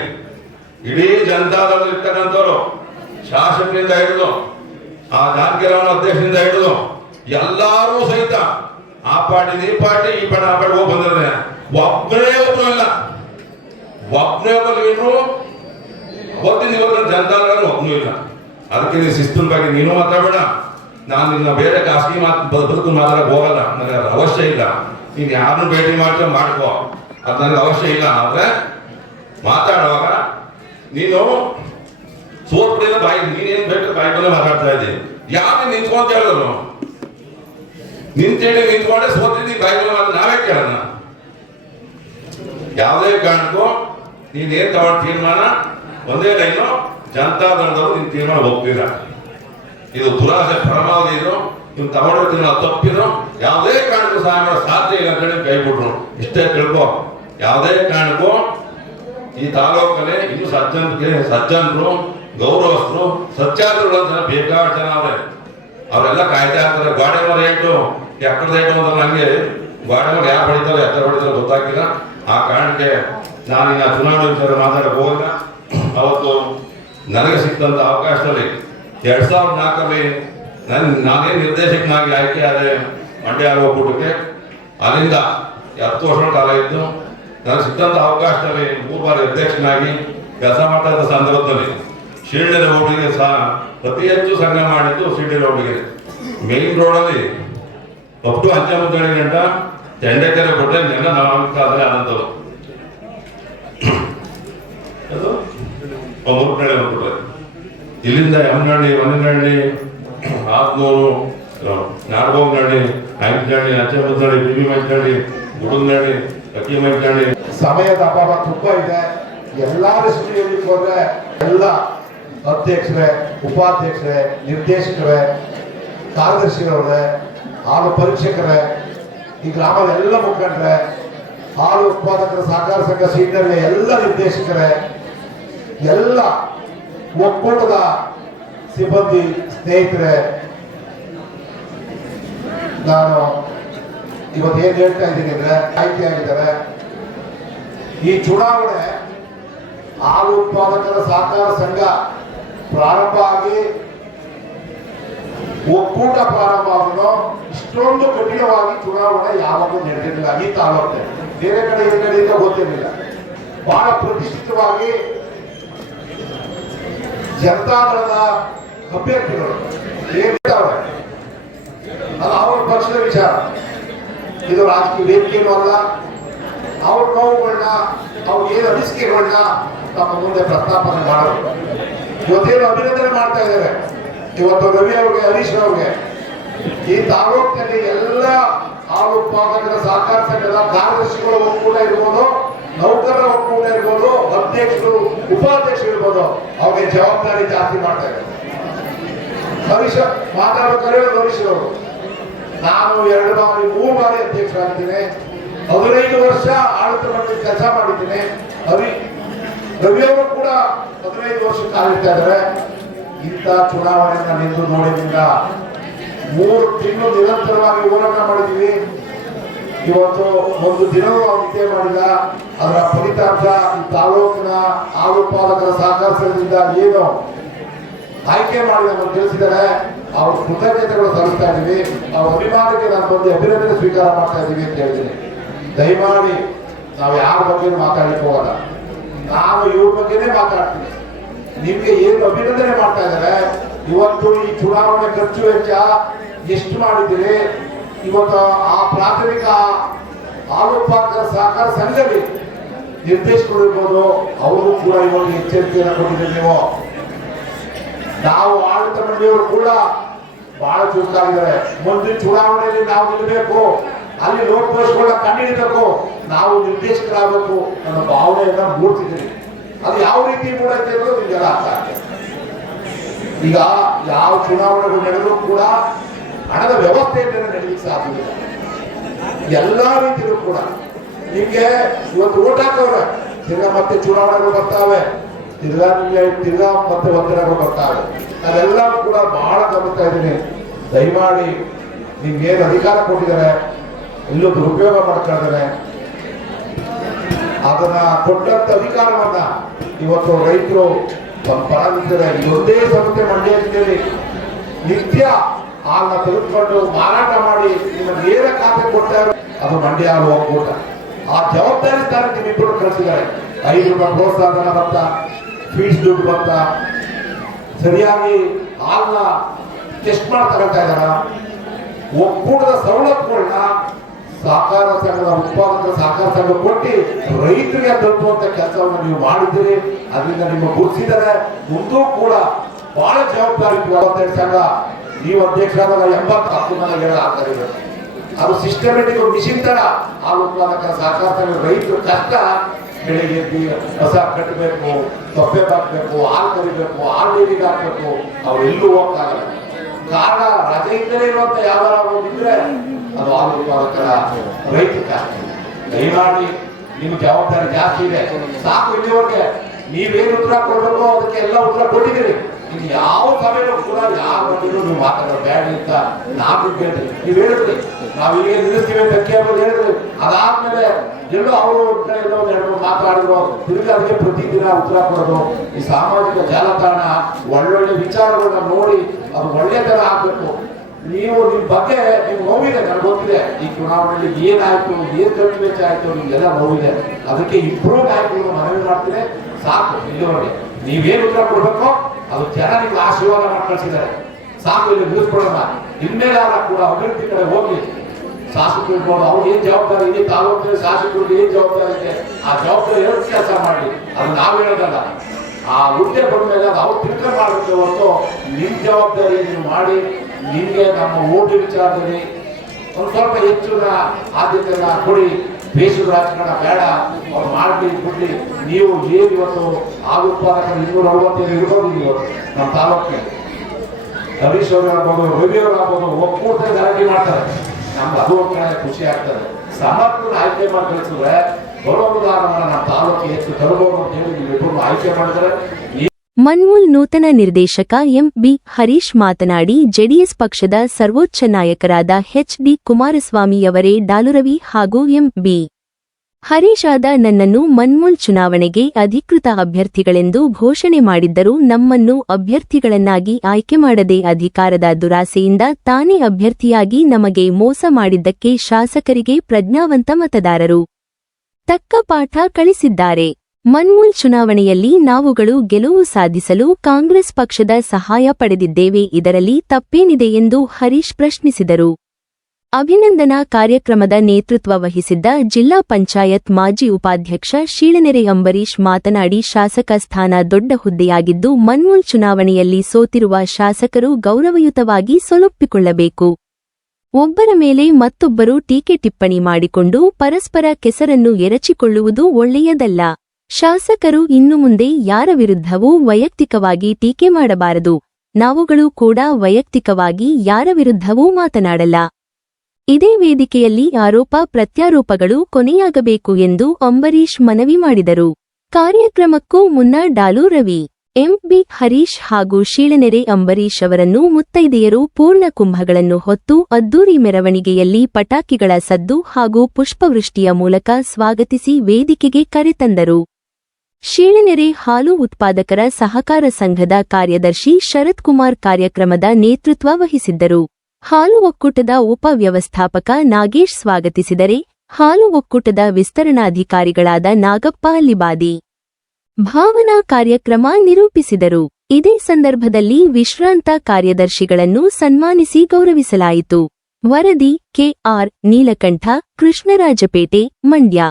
ಇಡೀ ಜನತಾದಲ್ಲಿ ಇರ್ತಕ್ಕಂಥವ್ರು ಶಾಸಕರಿಂದ ಹಿಡಿದು, ಆ ಜಾನಕಿರಾಮ ಅಧ್ಯಕ್ಷರಿಂದ ಹಿಡಿದು ಎಲ್ಲರೂ ಸಹಿತ ಆ ಪಾರ್ಟಿ, ಈ ಪಾರ್ಟಿ ಈ ಪಾರ್ಟಿ, ಆ ಪಾರ್ಟಿ ಹೋಗಿ ಬಂದ್ರೆ ಒಬ್ಬನೇ ಒಬ್ಬನು ಇಲ್ಲ. ಒಬ್ಬನೇ ಒಬ್ಬರು ಅವತ್ತಿನ ಇವತ್ತಿನ ಜನತಾಗಾರು ಒಬ್ಬನೂ ಇಲ್ಲ. ಅದಕ್ಕೆ ನೀನು ಶಿಸ್ತಿನ ಬಗ್ಗೆ ನೀನು ಮಾತಾಡಬೇಡ ನಾನು ನಿನ್ನ ಬೇರೆ ಖಾಸಗಿ ಮಾತು ಬದುಕು ಮಾತಾಡಕ್ ಹೋಗಲ್ಲ. ನನಗೆ ಅದು ಅವಶ್ಯ ಇಲ್ಲ. ನೀನು ಯಾರನ್ನು ಭೇಟಿ ಮಾಡ್ತಾ ಮಾಡ್ಕೋ. ಅದು ನನಗೆ ಅವಶ್ಯ ಇಲ್ಲ. ಆದ್ರೆ, ಮಾತಾಡುವಾಗ ನೀನು ಸೋತ್ಬಿಟ್ಟಿದ್ರೆ ಬಾಯಿ, ನೀನೇನು ಬೇಕು ಬಾಯಿ ಮೇಲೆ ಮಾತಾಡ್ತಾ ಇದ್ದೀನಿ ಯಾರು ನಿಂತ್ಕೊಂತ ಹೇಳಿದ್ರು ನಿಂತೇಳಿ ನಿಂತ್ಕೊಂಡೆ ಸೋತಿದ್ದೀನಿ ಬಂದ್ರೆ ಮಾತು ನಾವೇ ಕೇಳೋಣ. ಯಾವುದೇ ಕಾರಣಕ್ಕೂ ಏನ್ ತಗೊಂಡ ತೀರ್ಮಾನ? ಒಂದೇ ಲೈನು ಜನತಾದಳದವರು ನಿನ್ ತೀರ್ಮಾನ ಒಪ್ಪಿರ ಇದು ದುರಾಸೆ, ಪರಮಾವಧಿ ಇದು. ನೀವು ತಗೊಂಡ್ರೆ ತೀರ್ಮಾನ ತಪ್ಪಿದ್ರು. ಯಾವುದೇ ಕಾರಣಕ್ಕೂ ಸಹಾಯ ಮಾಡೋ ಸಾಧ್ಯ ಇಲ್ಲ ಅಂತೇಳಿ ಕೈ ಬಿಟ್ರು. ಇಷ್ಟೇ ತಿಳ್ಕೋ. ಯಾವುದೇ ಕಾರಣಕ್ಕೂ ಈ ತಾಲೂಕಲ್ಲಿ ಇನ್ನು ಸಜ್ಜನ ಸಜ್ಜನರು, ಗೌರವಸ್ಥರು ಸತ್ಯಾಗ್ರಹ ಜನ ಬೇಕಾದ ಜನ ಅವ್ರೆ. ಅವರೆಲ್ಲ ಕಾಯ್ತಾ ಇರ್ತಾರೆ. ಗಾಡಿ ರೇಟು ಎಕ್ಕಡ ರೇಟು ಅಂದ್ರೆ ನಂಗೆ ಗಾಡಿ ಯಾರು ಹೊಡಿತಾರೆ, ಎತ್ತರ ಹೊಡಿತಾರೆ ಗೊತ್ತಾಗಿಲ್ಲ ಆ ಕಾರಣಕ್ಕೆ ನಾನು ಇನ್ನು ಚುನಾವಣೆ ವಿಚಾರ ಮಾತಾಡಕ್ಕೆ ಹೋಗಿಲ್ಲ. ಅವತ್ತು ನನಗೆ ಸಿಕ್ಕಂತ ಅವಕಾಶದಲ್ಲಿ ಎರಡು ಸಾವಿರದ ನಾಲ್ಕರಲ್ಲಿ ನನ್ನ ನಾನೇ ನಿರ್ದೇಶಕನಾಗಿ ಆಯ್ಕೆ ಆದರೆ ಮಂಡ್ಯ ಹೋಗ್ಬಿಟ್ಟಕ್ಕೆ ಅಲ್ಲಿಂದ ಹತ್ತು ವರ್ಷಗಳ ಕಾಲ ಇದ್ದು ನನಗೆ ಸಿಕ್ಕಂತ ಅವಕಾಶದಲ್ಲಿ ಮೂರು ಬಾರಿ ಅಧ್ಯಕ್ಷನಾಗಿ ಕೆಲಸ ಮಾಡ್ತಾ ಇದ್ದ ಸಂದರ್ಭದಲ್ಲಿ ಶಿರಡಿ ರೋಡಿಗೆ ಸಹ ಅತಿ ಹೆಚ್ಚು ಸಂಘ ಮಾಡಿದ್ದು ಸಿಟಿ ರೋಡ್ಗೆ. ಮೇನ್ ರೋಡಲ್ಲಿ ಅಪ್ ಟು ಅಂಚಮುದ್ದಳಿ ಗಂಟ ತೆಂಡೆಕೆರೆ ಕೊಟ್ಟೆ ನೆಲ ನಾಮಕಾದ್ರೆ ಆನಂತರು ಅದು ಮೂರ್ನಳ್ಳಿ ಅಂದ್ಬಿಟ್ರೆ ಇಲ್ಲಿಂದ ಯಮನಹಳ್ಳಿ, ಮನೆನಹಳ್ಳಿ, ಆತ್ನೂರು ನಾಡಬೋಗ್ನಹಳ್ಳಿ ಅಂಕನಹಳ್ಳಿ ಅಂಚಮುದ್ದಳಿ ಬಿಬಿ ಮಂಚಹಳ್ಳಿ ಗುಡುಗ್ನಹಳ್ಳಿ ಅಕ್ಕಿ ಮಂಚಹಳ್ಳಿ ಸಮಯದ ಅಭಾವ ತುಂಬಾ ಇದೆ. ಎಲ್ಲಾ ದೃಷ್ಟಿಯಲ್ಲಿ ಹೋದ್ರೆ ಎಲ್ಲ ಅಧ್ಯಕ್ಷರೇ, ಉಪಾಧ್ಯಕ್ಷರೇ, ನಿರ್ದೇಶಕರೇ ಕಾರ್ಯದರ್ಶಿಗಳವ್ರೆ ಹಾಲು ಪರೀಕ್ಷಕರೇ, ಈ ಗ್ರಾಮದ ಎಲ್ಲ ಮುಖಂಡರೇ, ಹಾಲು ಉತ್ಪಾದಕರ ಸಹಕಾರ ಸಂಘ ಸೀನಿಯರ್ ಎಲ್ಲ ನಿರ್ದೇಶಕರೇ, ಎಲ್ಲ ಒಕ್ಕೂಟದ ಸಿಬ್ಬಂದಿ ಸ್ನೇಹಿತರೆ, ನಾನು ಇವತ್ತು ಏನ್ ಹೇಳ್ತಾ ಇದ್ದೀನಿ ಅಂದ್ರೆ, ಆಯ್ಕೆಯಾಗಿದ್ದಾರೆ. ಈ ಚುನಾವಣೆ ಹಾಲು ಉತ್ಪಾದಕರ ಸಹಕಾರ ಸಂಘ ಪ್ರಾರಂಭ ಆಗಿ ಒಕ್ಕೂಟ ಆಗೋ ಇಷ್ಟೊಂದು ಕಠಿಣವಾಗಿ ಚುನಾವಣೆ ಯಾವಾಗಲೂ ನಡೆದಿರಲಿಲ್ಲ ಈ ತಾಲೂಕು ಬೇರೆ ಕಡೆ, ಈ ಕಡೆ ಅಂತ ಗೊತ್ತಿರಲಿಲ್ಲ. ಬಹಳ ಪ್ರತಿಷ್ಠಿತವಾಗಿ ಜನತಾದಳದ ಅಭ್ಯರ್ಥಿಗಳು ಹೇಳ್ತಾವ್ರೆ ಅದು ಅವ್ರ ಪಕ್ಷದ ವಿಚಾರ. ಇದು ರಾಜಕೀಯ ವೇದಿಕೆಯೂ ಅಲ್ಲ. ಅವ್ರ ನೋವುಗಳನ್ನ ಅವ್ರ ಏನು ಅನಿಸಿಕೆಗಳನ್ನ ತಮ್ಮ ಮುಂದೆ ಪ್ರಸ್ತಾಪನೆ ಮಾಡೋದು. ಇವತ್ತೇನು ಅಭಿನಂದನೆ ಮಾಡ್ತಾ ಇದ್ದಾರೆ? ಇವತ್ತು ರವಿ ಅವ್ರಿಗೆ, ಹರೀಶ್ ಅವ್ರಿಗೆ. ಈ ತಾಲೂಕಿನಲ್ಲಿ ಎಲ್ಲ ಹಾಲು ಉತ್ಪಾದಕರ ಸಹಕಾರ ಸಂಘದ ಕಾರ್ಯದರ್ಶಿಗಳ ಒಕ್ಕೂಟ ಇರ್ಬೋದು, ನೌಕರರ ಒಕ್ಕೂಟ ಇರ್ಬೋದು, ಅಧ್ಯಕ್ಷರು, ಉಪಾಧ್ಯಕ್ಷರು ಇರ್ಬೋದು. ಅವ್ರಿಗೆ ಜವಾಬ್ದಾರಿ ಜಾಸ್ತಿ ಮಾಡ್ತಾ ಇದ್ದಾರೆ. ಹರೀಶ್ ಮಾತಾಡಬೇಕಾದ್ರೆ ಹರೀಶ್ ಅವರು. ನಾನು ಎರಡು ಬಾರಿ, ಮೂರು ಬಾರಿ ಅಧ್ಯಕ್ಷರಾಗಿದ್ದೇನೆ. ಹದಿನೈದು ವರ್ಷ ಆಡಳಿತ ಮಂಡಳಿ ಕೆಲಸ ಮಾಡಿದ್ದೀನಿ. ರವಿ ರವಿಯವರು ಕೂಡ ಹದಿನೈದು ವರ್ಷ ಕಾಲಿಡ್ತಾ ಇದ್ದಾರೆ ಇಂಥ ಚುನಾವಣೆಯನ್ನ ನಿಂತು ನೋಡಿದ್ರಿಂದ ಮೂರು ತಿಂಗಳು ನಿರಂತರವಾಗಿ ಹೋರಾಟ ಮಾಡಿದೀವಿ ಇವತ್ತು ಒಂದು ದಿನವೂ ನಿದ್ದೆ ಮಾಡಿಲ್ಲ. ಅದರ ಫಲಿತಾಂಶ ಈ ತಾಲೂಕಿನ ಹಾಲು ಪಾಲಕರ ಏನು ಆಯ್ಕೆ ಮಾಡಿ ನಮ್ಮನ್ನು ತಿಳಿಸಿದ್ದಾರೆ. ಅವ್ರ ಕೃತಜ್ಞತೆಗಳು ಸಲ್ಲಿಸ್ತಾ ಇದ್ದೀವಿ. ಅವ್ರ ಅಭಿಮಾನಕ್ಕೆ ನಾನು ಬಂದು ಅಭಿನಂದನೆ ಸ್ವೀಕಾರ ಮಾಡ್ತಾ ಇದ್ದೀವಿ ಅಂತ ಹೇಳಿದ್ದೀನಿ. ದಯಮಾಡಿ ನಾವು ಯಾರ ಬಗ್ಗೆ ಮಾತಾಡಲಿಕ್ಕೆ ನಾನು ಇವ್ರ ಬಗ್ಗೆನೇ ಮಾತಾಡ್ತೀನಿ. ನಿಮ್ಗೆ ಏನು ಅಭಿನಂದನೆ ಮಾಡ್ತಾ ಇದ್ದಾರೆ? ಇವತ್ತು ಈ ಚುನಾವಣೆ ಖರ್ಚು ವೆಚ್ಚ ಎಷ್ಟು ಮಾಡಿದ್ದೀರಿ? ಇವತ್ತು ಆ ಪ್ರಾಥಮಿಕ ಹಾಲು ಉತ್ಪಾದಕರ ಸಹಕಾರ ಸಂಘವಿ ನಿರ್ದೇಶಕರು ಇರ್ಬೋದು, ಅವರು ಕೂಡ ಇವತ್ತು ಎಚ್ಚರಿಕೆಯನ್ನು ಕೊಟ್ಟಿದ್ದೀರಿ ನೀವು. ನಾವು ಆಡಳಿತ ಮಂಡಳಿಯವರು ಕೂಡ ಬಹಳ ಚುರುಕಾಗಿದ್ದಾರೆ. ಮುಂದಿನ ಚುನಾವಣೆಯಲ್ಲಿ ನಾವು ನಿಲ್ಲಬೇಕು ಅಲ್ಲಿ ಲೋಪದೋಷಗಳನ್ನ ಕಂಡುಹಿಡಿಬೇಕು ನಾವು ನಿರ್ದೇಶಕರಾಗಬೇಕು ನನ್ನ ಭಾವನೆಯನ್ನ ಮೂಡ್ತಿದ್ದೀನಿ ಅದು ಯಾವ ರೀತಿ ಮೂಡೈತೆ ಅನ್ನೋದು ನಿಮಗೆಲ್ಲ ಅರ್ಥ ಆಗ್ತದೆ ಈಗ ಯಾವ ಚುನಾವಣೆಗಳು ನಡೆದರೂ ಕೂಡ ಹಣದ ವ್ಯವಸ್ಥೆಯಿಂದ ನಡೀಲಿಕ್ಕೆ ಸಾಧ್ಯವಿಲ್ಲ. ಎಲ್ಲ ರೀತಿಯಲ್ಲೂ ಕೂಡ. ನಿಮಗೆ ಇವತ್ತು ಓಟ್ ಹಾಕವ್ರೆ ತಿರ್ಗಾ ಮತ್ತೆ ಚುನಾವಣೆಗಳು ಬರ್ತಾವೆ, ತಿರ್ಗಾ ನಿಮ್ಗೆ ತಿರ್ಗಾ ಮತ್ತೆ ಒತ್ತಡಗಳು ಬರ್ತಾವೆ. ಅದೆಲ್ಲ ಕೂಡ ಬಹಳ ಗಮನಿಸ್ತಾ ಇದ್ದೀನಿ. ದಯಮಾಡಿ ನಿಮ್ಗೆ ಏನು ಅಧಿಕಾರ ಕೊಟ್ಟಿದ್ದಾರೆ ಎಲ್ಲೂ ದುರುಪಯೋಗ ಇದ್ದಾರೆ. ಅದನ್ನ ಕೊಟ್ಟಂತ ಅಧಿಕಾರವನ್ನ ಇವತ್ತು ರೈತರು ಪರಾಗಿದ್ದಾರೆ ಒಂದೇ ಸಂಸ್ಥೆ ಮಂಡ್ಯ ಜಿಲ್ಲೆಯಲ್ಲಿ ನಿತ್ಯ ಹಾಲನ್ನ ತೆಗೆದುಕೊಂಡು ಮಾರಾಟ ಮಾಡಿ ನಿಮ್ಮ ನೇರ ಖಾತೆ ಕೊಡ್ತಾರೆ ಅದು ಮಂಡ್ಯ ಹಾಲು ಒಕ್ಕೂಟ. ಆ ಜವಾಬ್ದಾರಿ ಸ್ಥಾನ ನಿಮ್ಮಿಬ್ಬರು ಕಳಿಸಿದ್ದಾರೆ. ಐದು ರೂಪಾಯಿ ಪ್ರೋತ್ಸಾಹಧನ ಭತ್ತ ಫೀಸ್ ದುಡ್ಡು ಭತ್ತ, ಸರಿಯಾಗಿ ಹಾಲನ್ನ ಟೆಸ್ಟ್ ಮಾಡಿ ಇದ್ದಾರ. ಒಕ್ಕೂಟದ ಸವಲತ್ತುಗಳನ್ನ ಸಹಕಾರ ಸಂಘದ ಉತ್ಪಾದಕ ಸಹಕಾರ ಸಂಘ ಕೊಟ್ಟು ರೈತರಿಗೆ ತಲುಪುವಂತ ಕೆಲಸವನ್ನು ನೀವು ಮಾಡಿದ್ದೀರಿ. ಅದರಿಂದ ನಿಮ್ಮ ಗುರುತಿಸಿದರೆ ಮುಂದೂ ಕೂಡ ಬಹಳ ಜವಾಬ್ದಾರಿ ಸಂಘ ನೀವು ಅಧ್ಯಕ್ಷರಾದಾಗ ಎಂಬತ್ತು ಹತ್ತು ಅದು ಸಿಸ್ಟಮೆಟಿಕ್ ಮಿಷಿನ್ ತರ ಹಾಲು ಉತ್ಪಾದಕರ ಸಹಕಾರ ಸಂಘ ರೈತರು ಕಷ್ಟ ಬೆಳಿಗ್ಗೆ ಎದ್ದು ಹೊಸ ಕಟ್ಟಬೇಕು, ತೊಪ್ಪೆ ಹಾಕ್ಬೇಕು, ಹಾಲು ಕರಿಬೇಕು, ಹಾಲು ಡೈರಿಗೆ ಹಾಕ್ಬೇಕು ಅವರೆಲ್ಲೂ ಹೋಗ್ತಾಗಲ್ಲ ಕಾರಣ ಇದ್ದರೆ ಇರುವಂತ ಯಾವ್ದಾರ ಒಂದಿದ್ರೆ ಅದು ಉತ್ಪಾದಕರ ರೈತ ದಯಮಾಡಿ ನಿಮ್ ಜವಾಬ್ದಾರಿ ಜಾಸ್ತಿ ಇದೆ. ಸಾಕು ಇಲ್ಲಿವರೆಗೆ. ನೀವೇನು ಉತ್ತರ ಕೊಡಬೇಕು ಅದಕ್ಕೆ ಎಲ್ಲ ಉತ್ತರ ಕೊಟ್ಟಿದ್ದೀರಿ. ಯಾವ ಸಭೆಯಲ್ಲೂ ಕೂಡ ಯಾರು ಬಂದಿದ್ರು ನೀವು ಮಾತಾಡೋ ಬೇಡ ಅಂತ ನಾವು ಕೇಳಿ ನೀವು ಹೇಳಿದ್ರಿ ನಾವು ಈಗ ನಿಲ್ಲಿಸ್ತೀವಿ ಅಂತ ಕೇಳೋದು ಹೇಳಿದ್ರಿ ಅದಾದ್ಮೇಲೆ ಎಲ್ಲೋ ಅವರು ಎಲ್ಲೋ ಎರಡು ಮಾತಾಡಿದ್ರು. ತಿರುಗಿ ಅದಕ್ಕೆ ಪ್ರತಿದಿನ ಉತ್ತರ ಕೊಡೋದು. ಈ ಸಾಮಾಜಿಕ ಜಾಲತಾಣ ಒಳ್ಳೊಳ್ಳೆ ವಿಚಾರಗಳನ್ನ ನೋಡಿ ಅದು ಒಳ್ಳೆ ತರ ಆಗ್ಬೇಕು. ನೀವು ನಿಮ್ ಬಗ್ಗೆ ನಿಮ್ ನೋವಿದೆ, ನನಗೆ ಗೊತ್ತಿದೆ. ಈ ಚುನಾವಣೆಯಲ್ಲಿ ಏನಾಯ್ತು, ಏನ್ ಖರ್ಚು ವೆಚ್ಚ ಆಯ್ತು, ನಿಮ್ಗೆಲ್ಲ ನೋವಿದೆ. ಅದಕ್ಕೆ ಇಂಪ್ರೂವ್ ಆಯ್ತು ಮನವಿ ಮಾಡ್ತೀನಿ. ಸಾಕು ಇಲ್ಲಿವರೆಗೆ ನೀವೇನು ಉತ್ತರ ಕೊಡ್ಬೇಕು? ಅದು ಜನ ನಿಮ್ಗೆ ಆಶೀರ್ವಾದ ಮಾಡಿ ಕಳ್ಸಿದ್ದಾರೆ. ಸಾಕು, ಇಲ್ಲಿ ಮುಗಿಸ್ಕೊಡೋಣ ಇನ್ಮೇಲೆ ಅವರ ಕೂಡ ಅಭಿವೃದ್ಧಿ ಕಡೆ ಹೋಗಿ. ಶಾಸಕರು ಇರ್ಬೋದು ಅವ್ರಿಗೆ ಏನ್ ಜವಾಬ್ದಾರಿ ಇದೆ ತಾಲೂಕಿನ ಶಾಸಕರಿಗೆ ಏನ್ ಜವಾಬ್ದಾರಿ ಇದೆ? ಆ ಜವಾಬ್ದಾರಿ ಎರಡು ಕೆಲಸ ಮಾಡಿ? ಅದು ನಾವು ಹೇಳೋದಲ್ಲ. ಆ ಹುದ್ದೆ ಬಂದ ಮೇಲೆ ಅದು ಅವ್ರು ತಿಳ್ಕೊಂಡು ಮಾಡಬೇಕು ಹೊರತು ನಿಮ್ ಜವಾಬ್ದಾರಿ ನೀವು ಮಾಡಿ, ನಿಮಗೆ ನಮ್ಮ ಓಟು ವಿಚಾರದಲ್ಲಿ ಒಂದು ಸ್ವಲ್ಪ ಹೆಚ್ಚಿನ ಆದ್ಯತೆಯನ್ನ ಕೊಡಿ. ಬೇಸದ ರಾಜಕಾರಣ ಬೇಡ. ಅವ್ರು ಮಾಡ್ಲಿ ಬಿಡ್ಲಿ. ನೀವು ಏನು ಇವತ್ತು ಆ ಉತ್ಪಾದಕರು ಇನ್ನೂರ ಅರವತ್ತೈದು ಇರ್ಬೋದು ನಮ್ಮ ತಾಲೂಕಿಗೆ. ಹರೀಶ್ ಅವರು ಆಗ್ಬೋದು, ರವಿ ಅವರು ಆಗ್ಬೋದು ಒಕ್ಕೂಟ ಗಲಾಟೆ ಮಾಡ್ತಾರೆ. ನಮ್ಗೆ ಅದು ಒಂದು ಖುಷಿ ಆಗ್ತದೆ. ಸಮರ್ಥನ ಆಯ್ಕೆ ಮಾಡಿ ಕಳಿಸಿದ್ರೆ ಬರೋ ಉದಾಹರಣೆ ನಮ್ಮ ತಾಲೂಕಿಗೆ ಹೆಚ್ಚು ತರಬಹುದು ಅಂತ ಹೇಳಿ ನೀವು ಆಯ್ಕೆ ಮಾಡಿದ್ರೆ ಮನ್ಮೂಲ್ ನೂತನ ನಿರ್ದೇಶಕ ಎಂ ಬಿ ಹರೀಶ್ ಮಾತನಾಡಿ, ಜೆಡಿಎಸ್ ಪಕ್ಷದ ಸರ್ವೋಚ್ಚ ನಾಯಕರಾದ ಎಚ್ ಡಿ ಕುಮಾರಸ್ವಾಮಿಯವರೇ ಡಾಲುರವಿ ಹಾಗೂ ಎಂ ಬಿ ಹರೀಶಾದ ನನ್ನನ್ನು ಮನ್ಮೂಲ್ ಚುನಾವಣೆಗೆ ಅಧಿಕೃತ ಅಭ್ಯರ್ಥಿಗಳೆಂದು ಘೋಷಣೆ ಮಾಡಿದ್ದರೂ ನಮ್ಮನ್ನು ಅಭ್ಯರ್ಥಿಗಳನ್ನಾಗಿ ಆಯ್ಕೆ ಮಾಡದೆ ಅಧಿಕಾರದ ದುರಾಸೆಯಿಂದ ತಾನೇ ಅಭ್ಯರ್ಥಿಯಾಗಿ ನಮಗೆ ಮೋಸ ಮಾಡಿದ್ದಕ್ಕೆ ಶಾಸಕರಿಗೆ ಪ್ರಜ್ಞಾವಂತ ಮತದಾರರು. ತಕ್ಕ ಪಾಠ ಕಳಿಸಿದ್ದಾರೆ. ಮನ್ಮೂಲ್ ಚುನಾವಣೆಯಲ್ಲಿ ನಾವುಗಳು ಗೆಲುವು ಸಾಧಿಸಲು ಕಾಂಗ್ರೆಸ್ ಪಕ್ಷದ ಸಹಾಯ ಪಡೆದಿದ್ದೇವೆ. ಇದರಲ್ಲಿ ತಪ್ಪೇನಿದೆ ಎಂದು ಹರೀಶ್ ಪ್ರಶ್ನಿಸಿದರು. ಅಭಿನಂದನಾ ಕಾರ್ಯಕ್ರಮದ ನೇತೃತ್ವ ವಹಿಸಿದ್ದ ಜಿಲ್ಲಾ ಪಂಚಾಯತ್ ಮಾಜಿ ಉಪಾಧ್ಯಕ್ಷ ಶೀಳನೆರೆ ಅಂಬರೀಶ್ ಮಾತನಾಡಿ, ಶಾಸಕ ಸ್ಥಾನ ದೊಡ್ಡ ಹುದ್ದೆಯಾಗಿದ್ದು, ಮನ್ಮೂಲ್ ಚುನಾವಣೆಯಲ್ಲಿ ಸೋತಿರುವ ಶಾಸಕರು ಗೌರವಯುತವಾಗಿ ಸೊಲೊಪ್ಪಿಕೊಳ್ಳಬೇಕು. ಒಬ್ಬರ ಮೇಲೆ ಮತ್ತೊಬ್ಬರು ಟೀಕೆ ಟಿಪ್ಪಣಿ ಮಾಡಿಕೊಂಡು ಪರಸ್ಪರ ಕೆಸರನ್ನು ಎರಚಿಕೊಳ್ಳುವುದು ಒಳ್ಳೆಯದಲ್ಲ. ಶಾಸಕರು ಇನ್ನು ಮುಂದೆ ಯಾರ ವಿರುದ್ಧವೂ ವೈಯಕ್ತಿಕವಾಗಿ ಟೀಕೆ ಮಾಡಬಾರದು. ನಾವುಗಳು ಕೂಡ ವೈಯಕ್ತಿಕವಾಗಿ ಯಾರ ವಿರುದ್ಧವೂ ಮಾತನಾಡಲ್ಲ. ಇದೇ ವೇದಿಕೆಯಲ್ಲಿ ಆರೋಪ ಪ್ರತ್ಯಾರೋಪಗಳು ಕೊನೆಯಾಗಬೇಕು ಎಂದು ಅಂಬರೀಶ್ ಮನವಿ ಮಾಡಿದರು. ಕಾರ್ಯಕ್ರಮಕ್ಕೂ ಮುನ್ನ ಡಾಲು ರವಿ ಎಂಬಿ ಹರೀಶ್ ಹಾಗೂ ಶೀಳನೆರೆ ಅಂಬರೀಶ್ ಅವರನ್ನು ಮುತ್ತೈದೆಯರು ಪೂರ್ಣ ಕುಂಭಗಳನ್ನು ಹೊತ್ತು ಅದ್ದೂರಿ ಮೆರವಣಿಗೆಯಲ್ಲಿ ಪಟಾಕಿಗಳ ಸದ್ದು ಹಾಗೂ ಪುಷ್ಪವೃಷ್ಟಿಯ ಮೂಲಕ ಸ್ವಾಗತಿಸಿ ವೇದಿಕೆಗೆ ಕರೆತಂದರು ಶೀಳನೆರೆ ಹಾಲು ಉತ್ಪಾದಕರ ಸಹಕಾರ ಸಂಘದ ಕಾರ್ಯದರ್ಶಿ ಶರತ್ ಕುಮಾರ್ ಕಾರ್ಯಕ್ರಮದ ನೇತೃತ್ವ ವಹಿಸಿದ್ದರು. ಹಾಲು ಒಕ್ಕೂಟದ ಉಪ ವ್ಯವಸ್ಥಾಪಕ ನಾಗೇಶ್ ಸ್ವಾಗತಿಸಿದರೆ, ಹಾಲು ಒಕ್ಕೂಟದ ವಿಸ್ತರಣಾಧಿಕಾರಿಗಳಾದ ನಾಗಪ್ಪ ಲಿಬಾದಿ ಭಾವನಾ ಕಾರ್ಯಕ್ರಮ ನಿರೂಪಿಸಿದರು. ಇದೇ ಸಂದರ್ಭದಲ್ಲಿ ವಿಶ್ರಾಂತ ಕಾರ್ಯದರ್ಶಿಗಳನ್ನು ಸನ್ಮಾನಿಸಿ ಗೌರವಿಸಲಾಯಿತು. ವರದಿ, ಕೆಆರ್ ನೀಲಕಂಠ, ಕೃಷ್ಣರಾಜಪೇಟೆ, ಮಂಡ್ಯ.